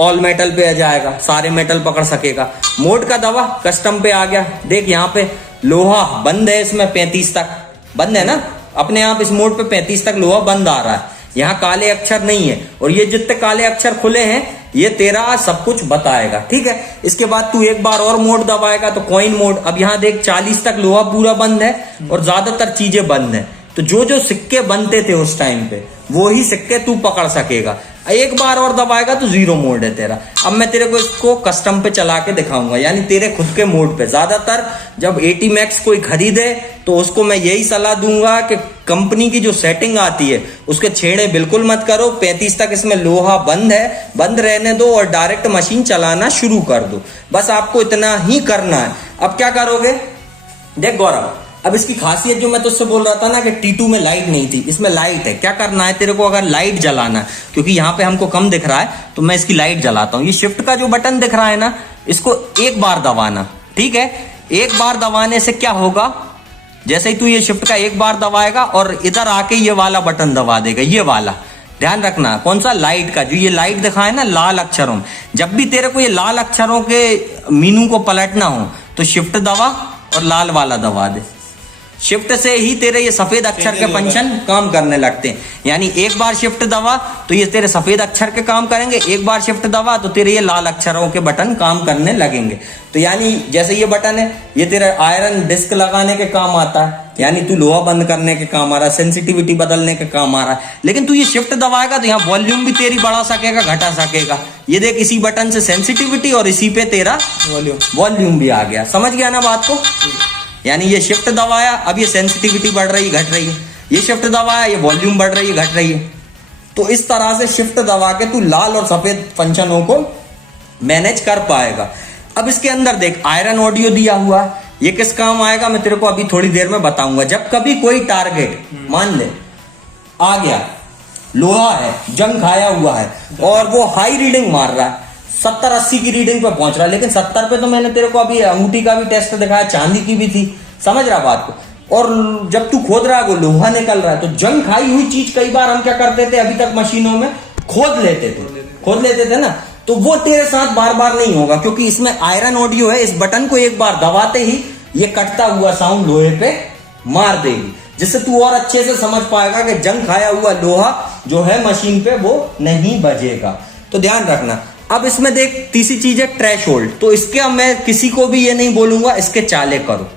ऑल मेटल पे आ जाएगा, सारे मेटल पकड़ सकेगा। मोड का दबा, कस्टम पे आ गया। देख यहाँ पे लोहा बंद है, इसमें 35 तक बंद है ना, अपने आप इस मोड पे 35 तक लोहा बंद आ रहा है। यहाँ काले अक्षर नहीं है, और ये जितने काले अक्षर खुले हैं ये तेरा सब कुछ बताएगा, ठीक है। इसके बाद तू एक बार और मोड दबाएगा तो कॉइन मोड। अब यहाँ देख 40 तक लोहा पूरा बंद है और ज्यादातर चीजें बंद है। तो जो जो सिक्के बनते थे उस टाइम पे वो ही सिक्के तू पकड़ सकेगा। एक बार और दबाएगा तो जीरो मोड है तेरा। अब मैं तेरे को इसको कस्टम पे चला के दिखाऊंगा, यानी तेरे खुद के मोड पे। ज्यादातर जब 80 मैक्स कोई खरीदे तो उसको मैं यही सलाह दूंगा कि कंपनी की जो सेटिंग आती है उसके छेड़े बिल्कुल मत करो। 35 तक इसमें लोहा बंद है, बंद रहने दो और डायरेक्ट मशीन चलाना शुरू कर दो। बस आपको इतना ही करना है। अब क्या करोगे, देख गौरव, अब इसकी खासियत जो मैं तुझसे बोल रहा था ना कि T2 में लाइट नहीं थी, इसमें लाइट है। क्या करना है तेरे को, अगर लाइट जलाना है, क्योंकि यहाँ पे हमको कम दिख रहा है तो मैं इसकी लाइट जलाता हूँ। ये शिफ्ट का जो बटन दिख रहा है ना, इसको एक बार दबाना, ठीक है। एक बार दबाने से क्या होगा, जैसे ही तू ये शिफ्ट का एक बार दबाएगा और इधर आके ये वाला बटन दबा देगा, ये वाला ध्यान रखना, कौन सा, लाइट का। जो ये लाइट दिखाए ना लाल अक्षरों में, जब भी तेरे को ये लाल अक्षरों के मीनू को पलटना हो तो शिफ्ट दबा और लाल वाला दबा दे। शिफ्ट से ही तेरे ये सफेद अक्षर के फंक्शन काम करने लगते हैं। यानी एक बार शिफ्ट दबा तो ये तेरे सफेद अक्षर के काम करेंगे, एक बार शिफ्ट दबा तो तेरे ये लाल अक्षरों के बटन काम करने लगेंगे। तो यानी जैसे ये बटन है, ये तेरा आयरन डिस्क लगाने के काम आता है, यानी तू लोहा बंद करने के काम आ रहा है, सेंसिटिविटी बदलने के काम आ रहा है। लेकिन तू ये शिफ्ट दबाएगा तो यहाँ वॉल्यूम भी तेरी बढ़ा सकेगा, घटा सकेगा। ये देख, इसी बटन से सेंसिटिविटी और इसी पे तेरा वॉल्यूम भी आ गया। समझ गया ना बात को। यानी ये शिफ्ट दबाया, अब ये सेंसिटिविटी बढ़ रही घट रही है, ये शिफ्ट दबाया, ये वॉल्यूम बढ़ रही है घट रही है, तो इस तरह से शिफ्ट दबा के तू लाल और सफेद फंक्शनों को मैनेज कर पाएगा। अब इसके अंदर देख आयरन ऑडियो दिया हुआ है, ये किस काम आएगा मैं तेरे को अभी थोड़ी देर में बताऊंगा। जब कभी कोई टारगेट मान ले आ गया, लोहा है, जंग खाया हुआ है और वो हाई रीडिंग मार रहा है, 70-80 की रीडिंग पे पहुंच रहा है, लेकिन 70 पे तो मैंने तेरे को अभी अंगूठी का भी टेस्ट दिखाया, चांदी की भी थी, समझ रहा बात को। और जब तू खोद रहा है वो लोहा निकल रहा है, तो जंग खाई हुई चीज कई बार हम क्या करते थे अभी तक मशीनों में खोद लेते थे ना, तो वो तेरे साथ बार बार नहीं होगा, क्योंकि इसमें आयरन ऑडियो है। इस बटन को एक बार दबाते ही ये कटता हुआ साउंड लोहे पे मार देगी, जिससे तू और अच्छे से समझ पाएगा कि जंग खाया हुआ लोहा जो है मशीन पे वो नहीं बजेगा। तो ध्यान रखना। अब इसमें देख तीसरी चीज है ट्रैश होल्ड। तो इसके अब मैं किसी को भी ये नहीं बोलूंगा इसके चाले करो,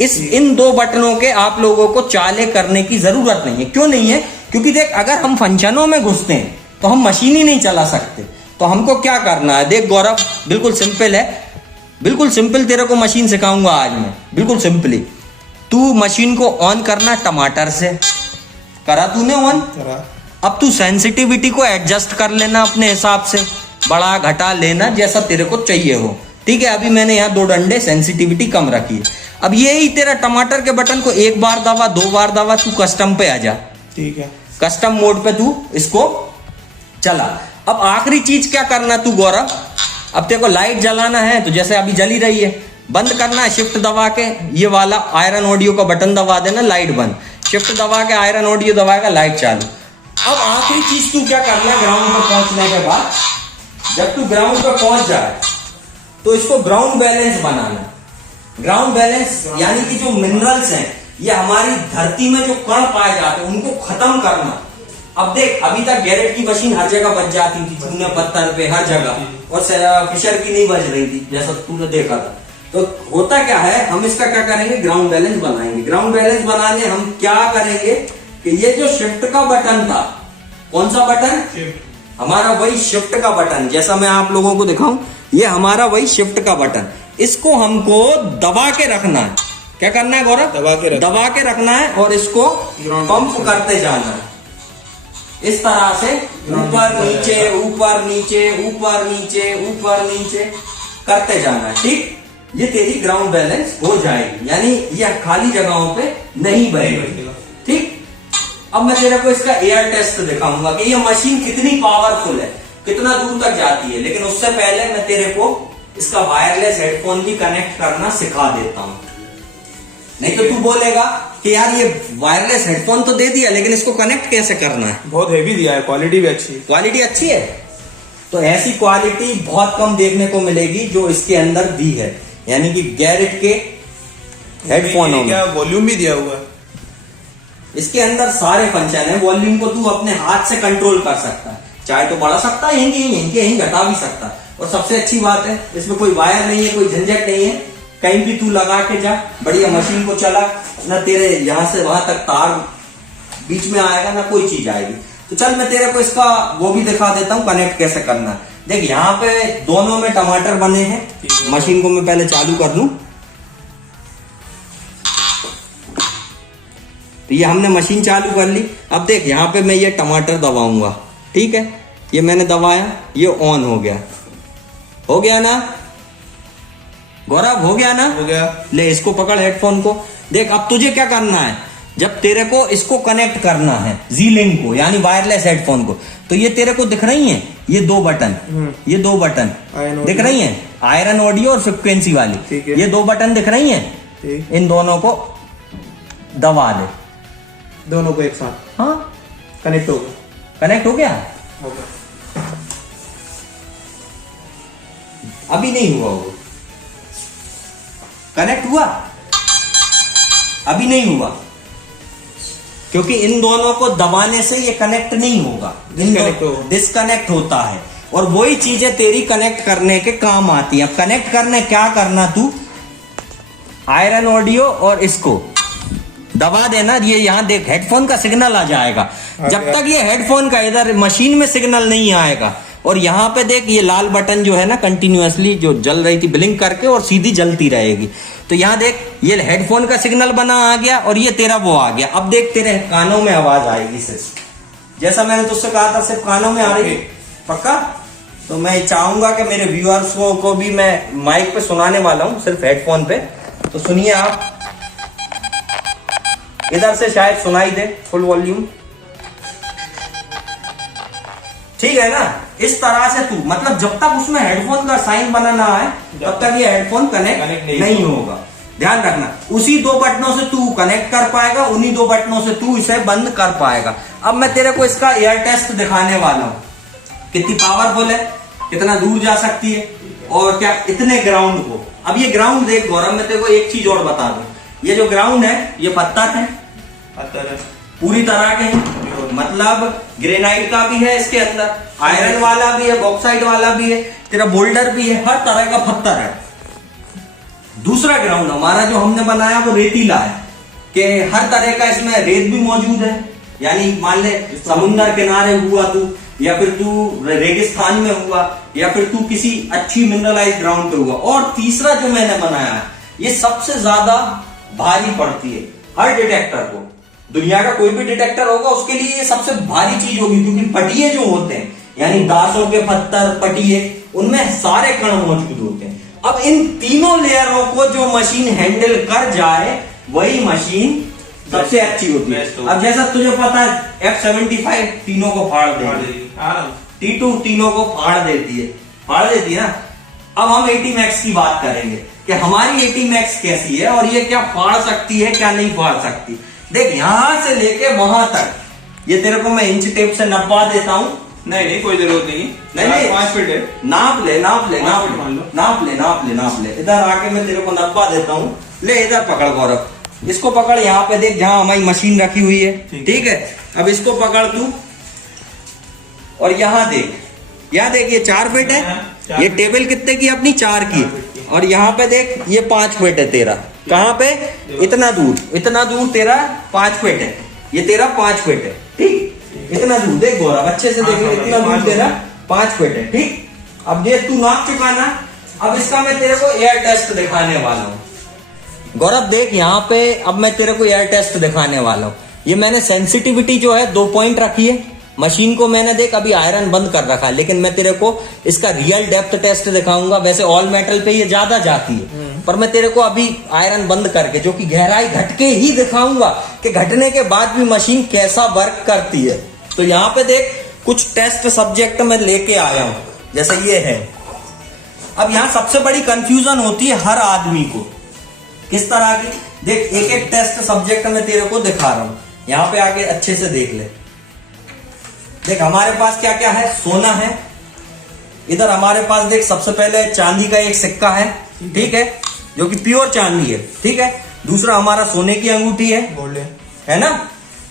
इन दो बटनों के आप लोगों को चाले करने की जरूरत नहीं है। क्यों नहीं है? क्योंकि देख अगर हम फंक्शनों में घुसते हैं तो हम मशीन ही नहीं चला सकते। तो हमको क्या करना है, देख गौरव, बिल्कुल सिंपल है, बिल्कुल सिंपल तेरे को मशीन सिखाऊंगा आज मैं, बिल्कुल सिंपली। तू मशीन को ऑन करना टमाटर से, करा तूने ऑन, अब तू सेंसिटिविटी को एडजस्ट कर लेना अपने हिसाब से, बड़ा घटा लेना जैसा तेरे को चाहिए हो, ठीक है। अभी मैंने यहाँ 2 डंडे सेंसिटिविटी कम रखी है। अब यही तेरा टमाटर के बटन को 1 बार दबा, 2 बार दबा, तू कस्टम पे आ जा, ठीक है, कस्टम मोड पे तू इसको चला। अब आखिरी चीज क्या करना तू गौरव, अब तेरे को लाइट जलाना है तो जैसे अभी जली रही है, बंद करना है शिफ्ट दबा के, ये वाला आयरन ऑडियो का बटन दबा देना, लाइट बंद, शिफ्ट दबा के आयरन ऑडियो दबाएगा, लाइट चालू। अब आखिरी चीज तू क्या करना है, ग्राउंड पर पहुंचने के बाद जब तू ग्राउंड पर पहुंच जाए तो इसको ग्राउंड बैलेंस बनाना। ग्राउंड बैलेंस यानी कि जो मिनरल्स हैं, ये हमारी धरती में जो कण पाए जाते हैं उनको खत्म करना। अब देख अभी तक गैरेट की मशीन हर जगह बच जाती थी, चूने पत्थर पे हर जगह, और फिशर की नहीं बज रही थी जैसा तूने देखा था। तो होता क्या है, हम इसका क्या करेंगे, ग्राउंड बैलेंस बनाएंगे। ग्राउंड बैलेंस बनाने हम क्या करेंगे कि ये जो शिफ्ट का बटन था, कौन सा बटन, हमारा वही शिफ्ट का बटन, जैसा मैं आप लोगों को दिखाऊं, ये हमारा वही शिफ्ट का बटन, इसको हमको दबा के रखना है। क्या करना है गौरव, दबा के रखना है और इसको पंप करते जाना है इस तरह से, ऊपर नीचे ऊपर नीचे ऊपर नीचे ऊपर नीचे करते जाना है, ठीक। ये तेरी ग्राउंड बैलेंस हो जाएगी, यानी ये खाली जगहों पे नहीं बनेगी, ठीक। अब मैं तेरे को इसका एयर टेस्ट दिखाऊंगा कि ये मशीन कितनी पावरफुल है, कितना दूर तक जाती है। लेकिन उससे पहले मैं तेरे को इसका वायरलेस हेडफोन भी कनेक्ट करना सिखा देता हूं, नहीं तो तू बोलेगा कि यार ये वायरलेस हेडफोन तो दे दिया लेकिन इसको कनेक्ट कैसे करना है। बहुत हेवी दिया है, क्वालिटी भी अच्छी है। क्वालिटी अच्छी है, तो ऐसी क्वालिटी बहुत कम देखने को मिलेगी जो इसके अंदर दी है, यानी कि गैरेट के हेडफोनों में वॉल्यूम भी दिया हुआ है। इसके अंदर सारे फंक्शन है। वॉल्यूम को तू अपने हाथ से कंट्रोल कर सकता है, चाहे तो बढ़ा सकता है, यहीं घटा भी सकता है। और सबसे अच्छी बात है इसमें कोई वायर नहीं है, कोई झंझट नहीं है, कहीं भी तू लगा के जा, बढ़िया मशीन को चला, ना तेरे यहां से वहां तक तार बीच में आएगा ना कोई चीज आएगी। तो चल मैं तेरे को इसका वो भी दिखा देता हूँ कनेक्ट कैसे करना है। देख यहाँ पे दोनों में टमाटर बने हैं, मशीन को मैं पहले चालू कर लूं। तो ये हमने मशीन चालू कर ली। अब देख यहाँ पे मैं ये टमाटर दबाऊंगा, ठीक है, ये मैंने दबाया, ये ऑन हो गया, हो गया ना गौरव, हो गया ना, हो गया। ले इसको पकड़ हेडफोन को। देख अब तुझे क्या करना है, जब तेरे को इसको कनेक्ट करना है जी लिंक को, यानी वायरलेस हेडफोन को, तो ये तेरे को दिख रही है ये 2 बटन, ये 2 बटन दिख रही है, आयरन ऑडियो और फ्रिक्वेंसी वाली, ये 2 बटन दिख रही है, इन दोनों को दबा दे, दोनों को एक साथ, हाँ कनेक्ट हो गया, कनेक्ट हो गया। अभी नहीं हुआ वो, कनेक्ट हुआ, अभी नहीं हुआ, क्योंकि इन दोनों को दबाने से ये कनेक्ट नहीं होगा, डिस्कनेक्ट होता है। और वही चीजें तेरी कनेक्ट करने के काम आती है। अब कनेक्ट करने क्या करना, तू आयरन ऑडियो और इसको दबा देना, ये यहाँ देख हेडफोन का सिग्नल आ जाएगा। जब तक ये हेडफोन का इधर मशीन में सिग्नल नहीं आएगा, और यहाँ पे देख ये लाल बटन जो है ना कंटिन्यूअसली जो जल रही थी ब्लिंक करके और सीधी जलती रहेगी। तो यहाँ देख ये हेडफोन का सिग्नल बना आ गया और ये तेरा वो आ गया। अब देख तेरे कानों में आवाज आएगी सिर्फ, जैसा मैंने तुझसे कहा था सिर्फ कानों में आ रही है, पक्का? तो मैं चाहूंगा कि मेरे व्यूअर्स को भी मैं माइक पे सुनाने वाला हूँ, सिर्फ हेडफोन पे। तो सुनिए आप, इधर से शायद सुनाई दे फुल वॉल्यूम, ठीक है ना? इस तरह से तू मतलब जब तक उसमें हेडफोन का साइन बना ना है तब तक ये हेडफोन कनेक्ट नहीं होगा। ध्यान रखना, उसी 2 बटनों से तू कनेक्ट कर पाएगा, उन्हीं 2 बटनों से तू इसे बंद कर पाएगा। अब मैं तेरे को इसका एयर टेस्ट दिखाने वाला हूँ, कितनी पावरफुल है, कितना दूर जा सकती है, और क्या इतने ग्राउंड को। अब ये ग्राउंड देख गौरव, मैं तेरे को एक चीज और बता दूं, ये जो ग्राउंड है ये पत्थर है, पूरी तरह के हैं, मतलब ग्रेनाइट का भी है इसके अंदर, आयरन वाला भी है, बॉक्साइट वाला भी है, तेरा बोल्डर भी है, हर तरह का पत्थर है। दूसरा ग्राउंड हमारा जो हमने बनाया वो रेतीला है, कि हर तरह का इसमें रेत भी मौजूद है, यानी मान ले समुद्र किनारे हुआ तू, या फिर तू रेगिस्तान में हुआ, या फिर तू किसी अच्छी मिनरलाइज ग्राउंड पे हुआ। और तीसरा जो मैंने बनाया है ये सबसे ज्यादा भारी पड़ती है हर डिटेक्टर को, दुनिया का कोई भी डिटेक्टर होगा उसके लिए ये सबसे भारी चीज होगी, क्योंकि पटिए जो होते हैं यानी दासों के पत्थर पटिए, उनमें सारे कण मौजूद होते हैं। अब इन तीनों लेयरों को जो मशीन हैंडल कर जाए वही मशीन सबसे अच्छी होती है। अब जैसा तुझे पता है F75 तीनों को फाड़ देती है, T2 तीनों को फाड़ देती है ना। अब हम AT Max की बात करेंगे कि हमारी AT Max कैसी है और ये क्या फाड़ सकती है क्या नहीं फाड़ सकती। देख यहां से लेके वहां तक, ये तेरे को मैं इंच टेप से नपवा देता हूं। नहीं कोई जरूरत नहीं, 5 फीट है, नाप ले। इधर आके मैं तेरे को नपवा देता हूँ। ले इधर पकड़ गौरव, इसको पकड़, यहाँ पे देख जहां हमारी मशीन रखी हुई है, ठीक है? अब इसको पकड़ तू और यहाँ देख ये 4 फीट है, ये टेबल कितने की अपनी 4 की, और यहाँ पे देख ये 5 फीट है तेरा। कहाँ पे? इतना दूर तेरा 5 फीट है, ये तेरा 5 फीट है, ठीक? इतना दूर देख गौरव, अच्छे से देख, इतना दूर तेरा 5 फीट है, ठीक? अब ये तू नाप चुका ना, अब इसका मैं तेरे को एयर टेस्ट दिखाने वाला हूँ। गौरव देख यहाँ पे, अब मैं तेरे को एयर टेस्ट दिखाने वाला हूँ। ये मैंने सेंसिटिविटी जो है 2 पॉइंट रखी है, मशीन को मैंने देख अभी आयरन बंद कर रखा है, लेकिन मैं तेरे को इसका रियल डेप्थ टेस्ट दिखाऊंगा। वैसे ऑल मेटल पे ये ज्यादा जाती है, पर मैं तेरे को अभी आयरन बंद करके जो कि गहराई घट के ही दिखाऊंगा कि घटने के बाद भी मशीन कैसा वर्क करती है। तो यहाँ पे देख कुछ टेस्ट सब्जेक्ट मैं लेके आया हूं, जैसे ये है। अब यहाँ सबसे बड़ी कंफ्यूजन होती है हर आदमी को, किस तरह की? देख एक टेस्ट सब्जेक्ट मैं तेरे को दिखा रहा हूं, यहाँ पे आके अच्छे से देख ले। देख हमारे पास क्या क्या है, सोना है, इधर हमारे पास देख सबसे पहले चांदी का एक सिक्का है, ठीक है, जो कि प्योर चांदी है, ठीक है। दूसरा हमारा सोने की अंगूठी है ना।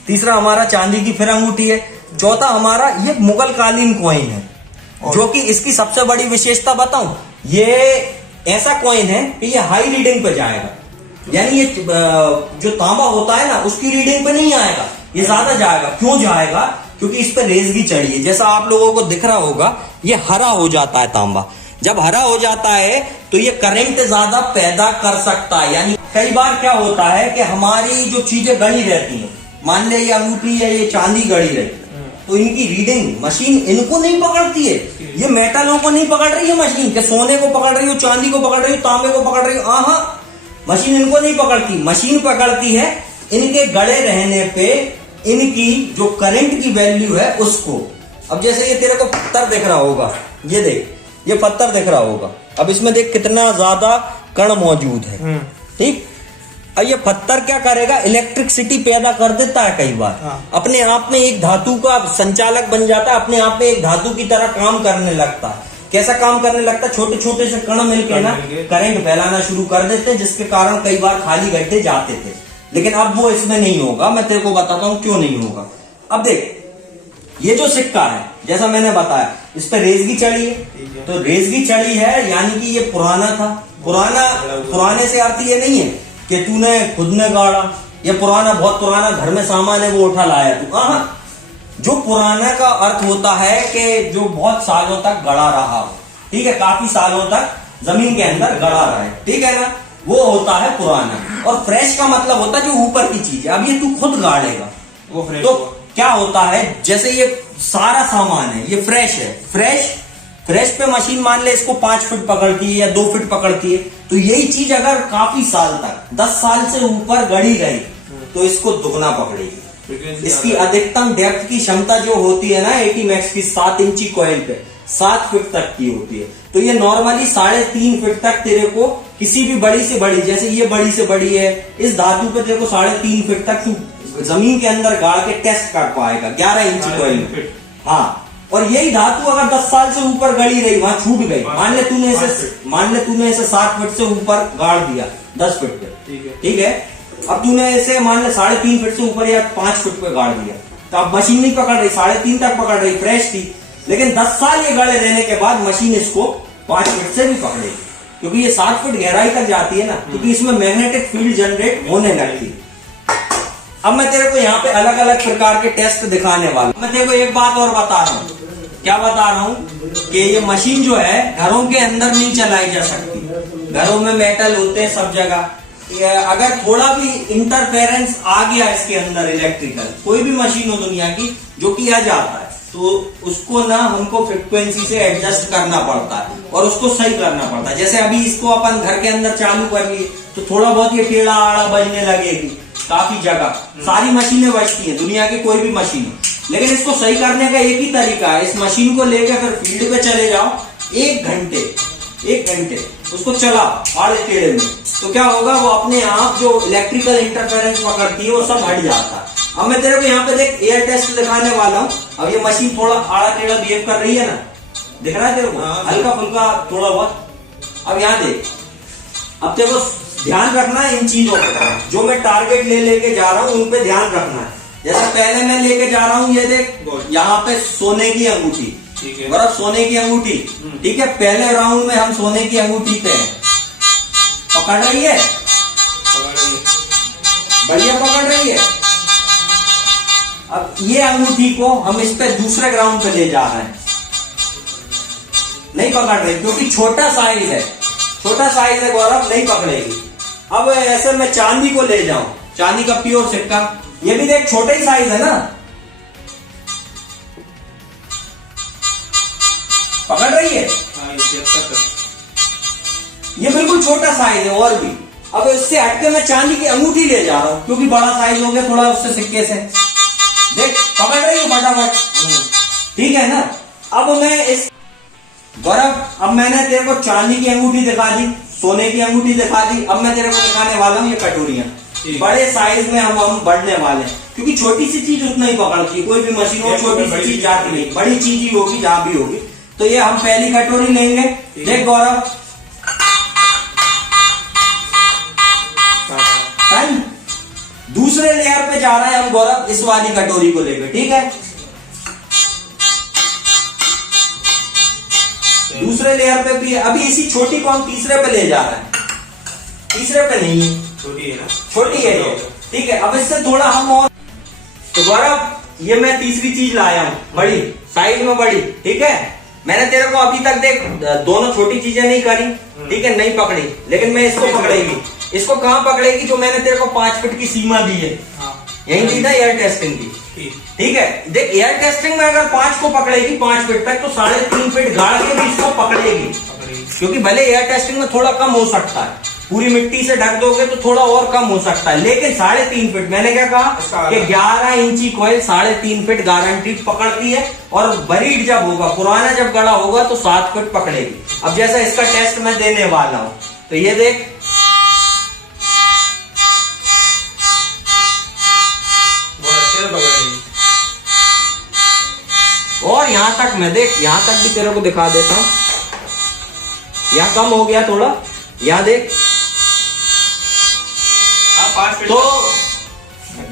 तीसरा हमारा चांदी की फिर अंगूठी है। चौथा हमारा ये मुगल कालीन कॉइन है, जो कि इसकी सबसे बड़ी विशेषता बताऊं, ये ऐसा कॉइन है कि ये हाई रीडिंग पे जाएगा, यानी ये जो तांबा होता है ना उसकी रीडिंग पे नहीं आएगा, ये ज्यादा जाएगा। क्यों जाएगा? क्योंकि इस पे रेजगी चढ़ी है। जैसा आप लोगों को दिख रहा होगा ये हरा हो जाता है तांबा, जब हरा हो जाता है तो ये करंट ज्यादा पैदा कर सकता है। यानी कई बार क्या होता है कि हमारी जो चीजें गड़ी रहती हैं, मान ले ये अंगूठी है, ये चांदी गड़ी रही, तो इनकी रीडिंग मशीन इनको नहीं पकड़ती है, ये मेटलों को नहीं पकड़ रही है मशीन, के सोने को पकड़ रही हो, चांदी को पकड़ रही हो, तांबे को पकड़ रही हो, मशीन इनको नहीं पकड़ती। मशीन पकड़ती है इनके गड़े रहने पे इनकी जो करंट की वैल्यू है उसको। अब जैसे ये तेरे को पत्थर दिख रहा होगा, ये देख ये पत्थर दिख रहा होगा, अब इसमें देख कितना ज्यादा कण मौजूद है, ठीक। अब ये पत्थर क्या करेगा, इलेक्ट्रिसिटी पैदा कर देता है कई बार, अपने आप में एक धातु का संचालक बन जाता है, अपने आप में एक धातु की तरह काम करने लगता है। कैसा काम करने लगता है? छोटे छोटे से कण मिलकर ना करंट फैलाना शुरू कर देते हैं, जिसके कारण कई बार खाली गड्ढे जाते थे। लेकिन अब वो इसमें नहीं होगा, मैं तेरे को बताता हूं क्यों नहीं होगा। अब देख ये जो सिक्का है, जैसा मैंने बताया, इस पर रेजगी चढ़ी है, तो रेजगी चढ़ी है यानी कि ये पुराना था। पुराने से अर्थ ये नहीं है कि तूने खुद ने गाड़ा, ये पुराना बहुत पुराना घर में सामान है वो उठा लाया तू। जो पुराना का अर्थ होता है कि जो बहुत सालों तक गड़ा रहा हो, ठीक है, काफी सालों तक जमीन के अंदर गड़ा रहा है, ठीक है ना, वो होता है पुराना। और फ्रेश का मतलब होता है जो ऊपर की चीज है। अब ये तू खुद गाड़ेगा वो फ्रेश, क्या होता है, जैसे ये सारा सामान है ये फ्रेश है, फ्रेश पे मशीन मान ले इसको 5 फीट पकड़ती है या 2 फीट पकड़ती है, तो यही चीज अगर काफी साल तक 10 साल से ऊपर गड़ी गई तो इसको दुगना पकड़ेगी। इसकी अधिकतम डेप्थ की क्षमता जो होती है ना 80 मैक्स की 7 इंची कॉइल पे 7 फीट तक की होती है। तो ये नॉर्मली 3.5 फीट तक तेरे को किसी भी बड़ी से बड़ी, जैसे ये बड़ी से बड़ी है, इस धातु पे तेरे को 3.5 फीट तक तू जमीन के अंदर गाड़ के टेस्ट कर पाएगा 11 इंची कॉइल में। हाँ, और यही धातु अगर 10 साल से ऊपर गड़ी रही, वहां छूट गई, मान ले तूने इसे 7 फीट से ऊपर गाड़ दिया 10 फीट पे, ठीक है। अब तूने इसे मान ले 3.5 फीट से ऊपर या 5 फीट पे गाड़ दिया, तो अब मशीन नहीं पकड़ रही, 3.5 तक पकड़ रही, फ्रेश थी। लेकिन 10 साल ये गड़े रहने के बाद मशीन इसको 5 फीट से भी पकड़ेगी, क्योंकि ये 7 फीट गहराई तक जाती है ना, क्योंकि इसमें मैग्नेटिक फील्ड जनरेट होने लगती है। अब मैं तेरे को यहाँ पे अलग अलग प्रकार के टेस्ट दिखाने वाला हूं। मैं तेरे को एक बात और बता रहा हूँ, क्या बता रहा हूँ कि ये मशीन जो है घरों के अंदर नहीं चलाई जा सकती। घरों में मेटल होते हैं सब जगह, अगर थोड़ा भी इंटरफेरेंस आ गया इसके अंदर इलेक्ट्रिकल, कोई भी मशीन हो दुनिया की जो किया जाता है, तो उसको ना हमको फ्रिक्वेंसी से एडजस्ट करना पड़ता है और उसको सही करना पड़ता है। जैसे अभी इसको अपन घर के अंदर चालू कर लिए तो थोड़ा बहुत ये टेढ़ा आड़ा बजने लगेगी, काफी जगह सारी मशीनें बजती हैं दुनिया की कोई भी मशीन हो, लेकिन इसको सही करने का एक ही तरीका है, इस मशीन को लेकर अगर फील्ड पे चले जाओ 1 घंटे उसको चलाओ आड़े टेढ़े में, तो क्या होगा, वो अपने आप जो इलेक्ट्रिकल इंटरफेरेंस पकड़ती है वो सब हट जाता है। अब मैं तेरे को यहाँ पे देख एयर टेस्ट दिखाने वाला हूँ। अब ये मशीन थोड़ा आड़ा टेढ़ा बिहेव कर रही है ना, दिख रहा है तेरे को, हल्का फुल्का थोड़ा बहुत। अब यहाँ देख, अब तेरे को ध्यान रखना है इन चीजों का, जो मैं टारगेट लेके जा रहा हूँ उन पे ध्यान रखना है। जैसे पहले मैं लेके जा रहा हूँ, ये देख यहाँ पे सोने की अंगूठी, बर्फ सोने की अंगूठी, ठीक है। पहले राउंड में हम सोने की अंगूठी पे हैं, पकड़ रही है, बढ़िया पकड़ रही है। अब ये अंगूठी को हम इस पे दूसरे ग्राउंड पे ले जा रहे हैं, नहीं पकड़ रही क्योंकि छोटा साइज है गौरव, नहीं पकड़ेगी। अब ऐसे मैं चांदी को ले जाऊं, चांदी का प्योर सिक्का, ये भी देख छोटा ही साइज है ना, पकड़ रही है, ये बिल्कुल छोटा साइज है और भी। अब इससे हटके मैं चांदी की अंगूठी ले जा रहा हूं क्योंकि बड़ा साइज हो गया थोड़ा उससे सिक्के से, देख पकड़ रही हूँ फटाफट, ठीक है ना। अब मैं इस गौरव, अब मैंने तेरे को चांदी की अंगूठी दिखा दी, सोने की अंगूठी दिखा दी, अब मैं तेरे को दिखाने वाला हूँ ये कटोरियां। बड़े साइज में हम बढ़ने वाले हैं, क्योंकि छोटी सी चीज उतना ही पकड़ती है, कोई भी मशीन हो छोटी सी चीज जाती नहीं, बड़ी चीज ही होगी जहां भी होगी। तो ये हम पहली कटोरी लेंगे, देख गौरव, दूसरे लेयर पे जा रहे हैं हम गौरव इस वाली कटोरी को लेकर, ठीक है। दूसरे लेयर पे भी अभी इसी छोटी को हम तीसरे पे ले जा रहे हैं, तीसरे पे नहीं है, छोटी है ना, छोटी है ये, ठीक है। अब इससे थोड़ा हम और, तो गौरव ये मैं तीसरी चीज लाया हूं, बड़ी साइज में बड़ी, ठीक है। मैंने तेरे को अभी तक देख दोनों छोटी चीजें नहीं करी, ठीक है, नहीं पकड़ी, लेकिन मैं इसको पकड़ेगी। इसको कहां पकड़ेगी, जो मैंने तेरे को 5 फीट की सीमा दी है, यही दी ना एयर टेस्टिंग की, ठीक है। देख एयर टेस्टिंग में अगर 5 को पकड़ेगी 5 फीट तक, तो 3.5 फीट गाड़ के भी इसको पकड़ेगी, क्योंकि भले एयर टेस्टिंग में थोड़ा कम हो सकता है, पूरी मिट्टी से ढक दोगे तो थोड़ा और कम हो सकता है, लेकिन 3.5 फीट, मैंने क्या कहा कि 11 इंची कॉइल 3.5 फीट गारंटीड पकड़ती है, और बरीड जब होगा, पुराना जब गड़ा होगा तो 7 फीट पकड़ेगी। अब जैसा इसका टेस्ट मैं देने वाला हूं, तो ये देख, और यहां तक मैं देख, यहां तक भी तेरे को दिखा देता हूं, यहां कम हो गया थोड़ा, यहां देख। तो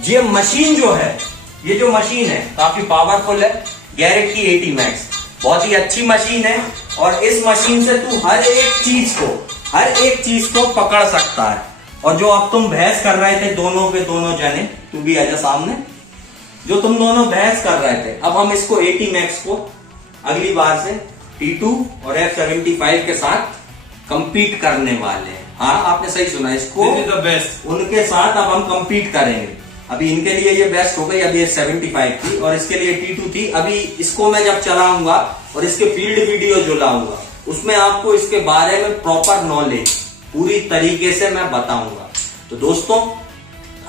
ये मशीन जो है, ये जो मशीन है काफी पावरफुल है, गैरेट की 80 मैक्स, बहुत ही अच्छी मशीन है, और इस मशीन से तू हर एक चीज को पकड़ सकता है। और जो अब तुम बहस कर रहे थे दोनों के दोनों जने, तू भी आजा सामने, जो तुम दोनों बहस कर रहे थे, अब हम इसको 80 मैक्स को अगली बार से T2 और F75 के साथ कंपीट करने वाले हैं। हाँ आपने सही सुना, इसको उनके साथ अब हम कंपीट करेंगे। अभी इनके लिए ये बेस्ट हो गई। अभी ये 75 थी और इसके लिए T2 थी। अभी इसको मैं जब चलाऊंगा और इसके फील्ड वीडियो जो लाऊंगा उसमें आपको इसके बारे में प्रॉपर नॉलेज पूरी तरीके से मैं बताऊंगा। तो दोस्तों,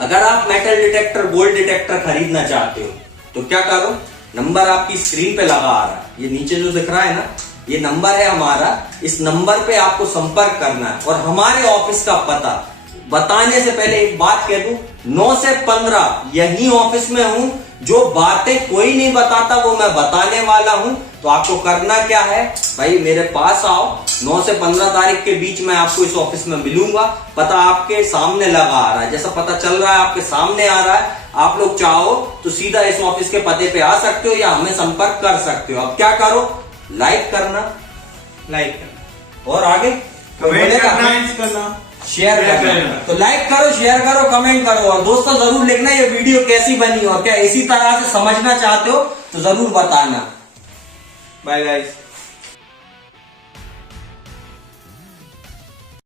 अगर आप मेटल डिटेक्टर, गोल्ड डिटेक्टर खरीदना चाहते हो तो क्या करो, नंबर आपकी स्क्रीन पे लगा आ रहा है, ये नीचे जो दिख रहा है ना, ये नंबर है हमारा। इस नंबर पे आपको संपर्क करना है और हमारे ऑफिस का पता बताने से पहले एक बात कह दूं, 9 से 15 यही ऑफिस में हूं। जो बातें कोई नहीं बताता वो मैं बताने वाला हूं। तो आपको करना क्या है भाई, मेरे पास आओ। 9 से 15 तारीख के बीच में आपको इस ऑफिस में मिलूंगा। पता आपके सामने लगा आ रहा है, जैसा पता चल रहा है आपके सामने आ रहा है। आप लोग चाहो तो सीधा इस ऑफिस के पते पे आ सकते हो या हमें संपर्क कर सकते हो। अब क्या करो, लाइक करना और आगे कमेंट करना, शेयर करना। तो लाइक करो, शेयर करो, कमेंट करो और दोस्तों जरूर लिखना ये वीडियो कैसी बनी और क्या इसी तरह से समझना चाहते हो तो जरूर बताना। Bye guys.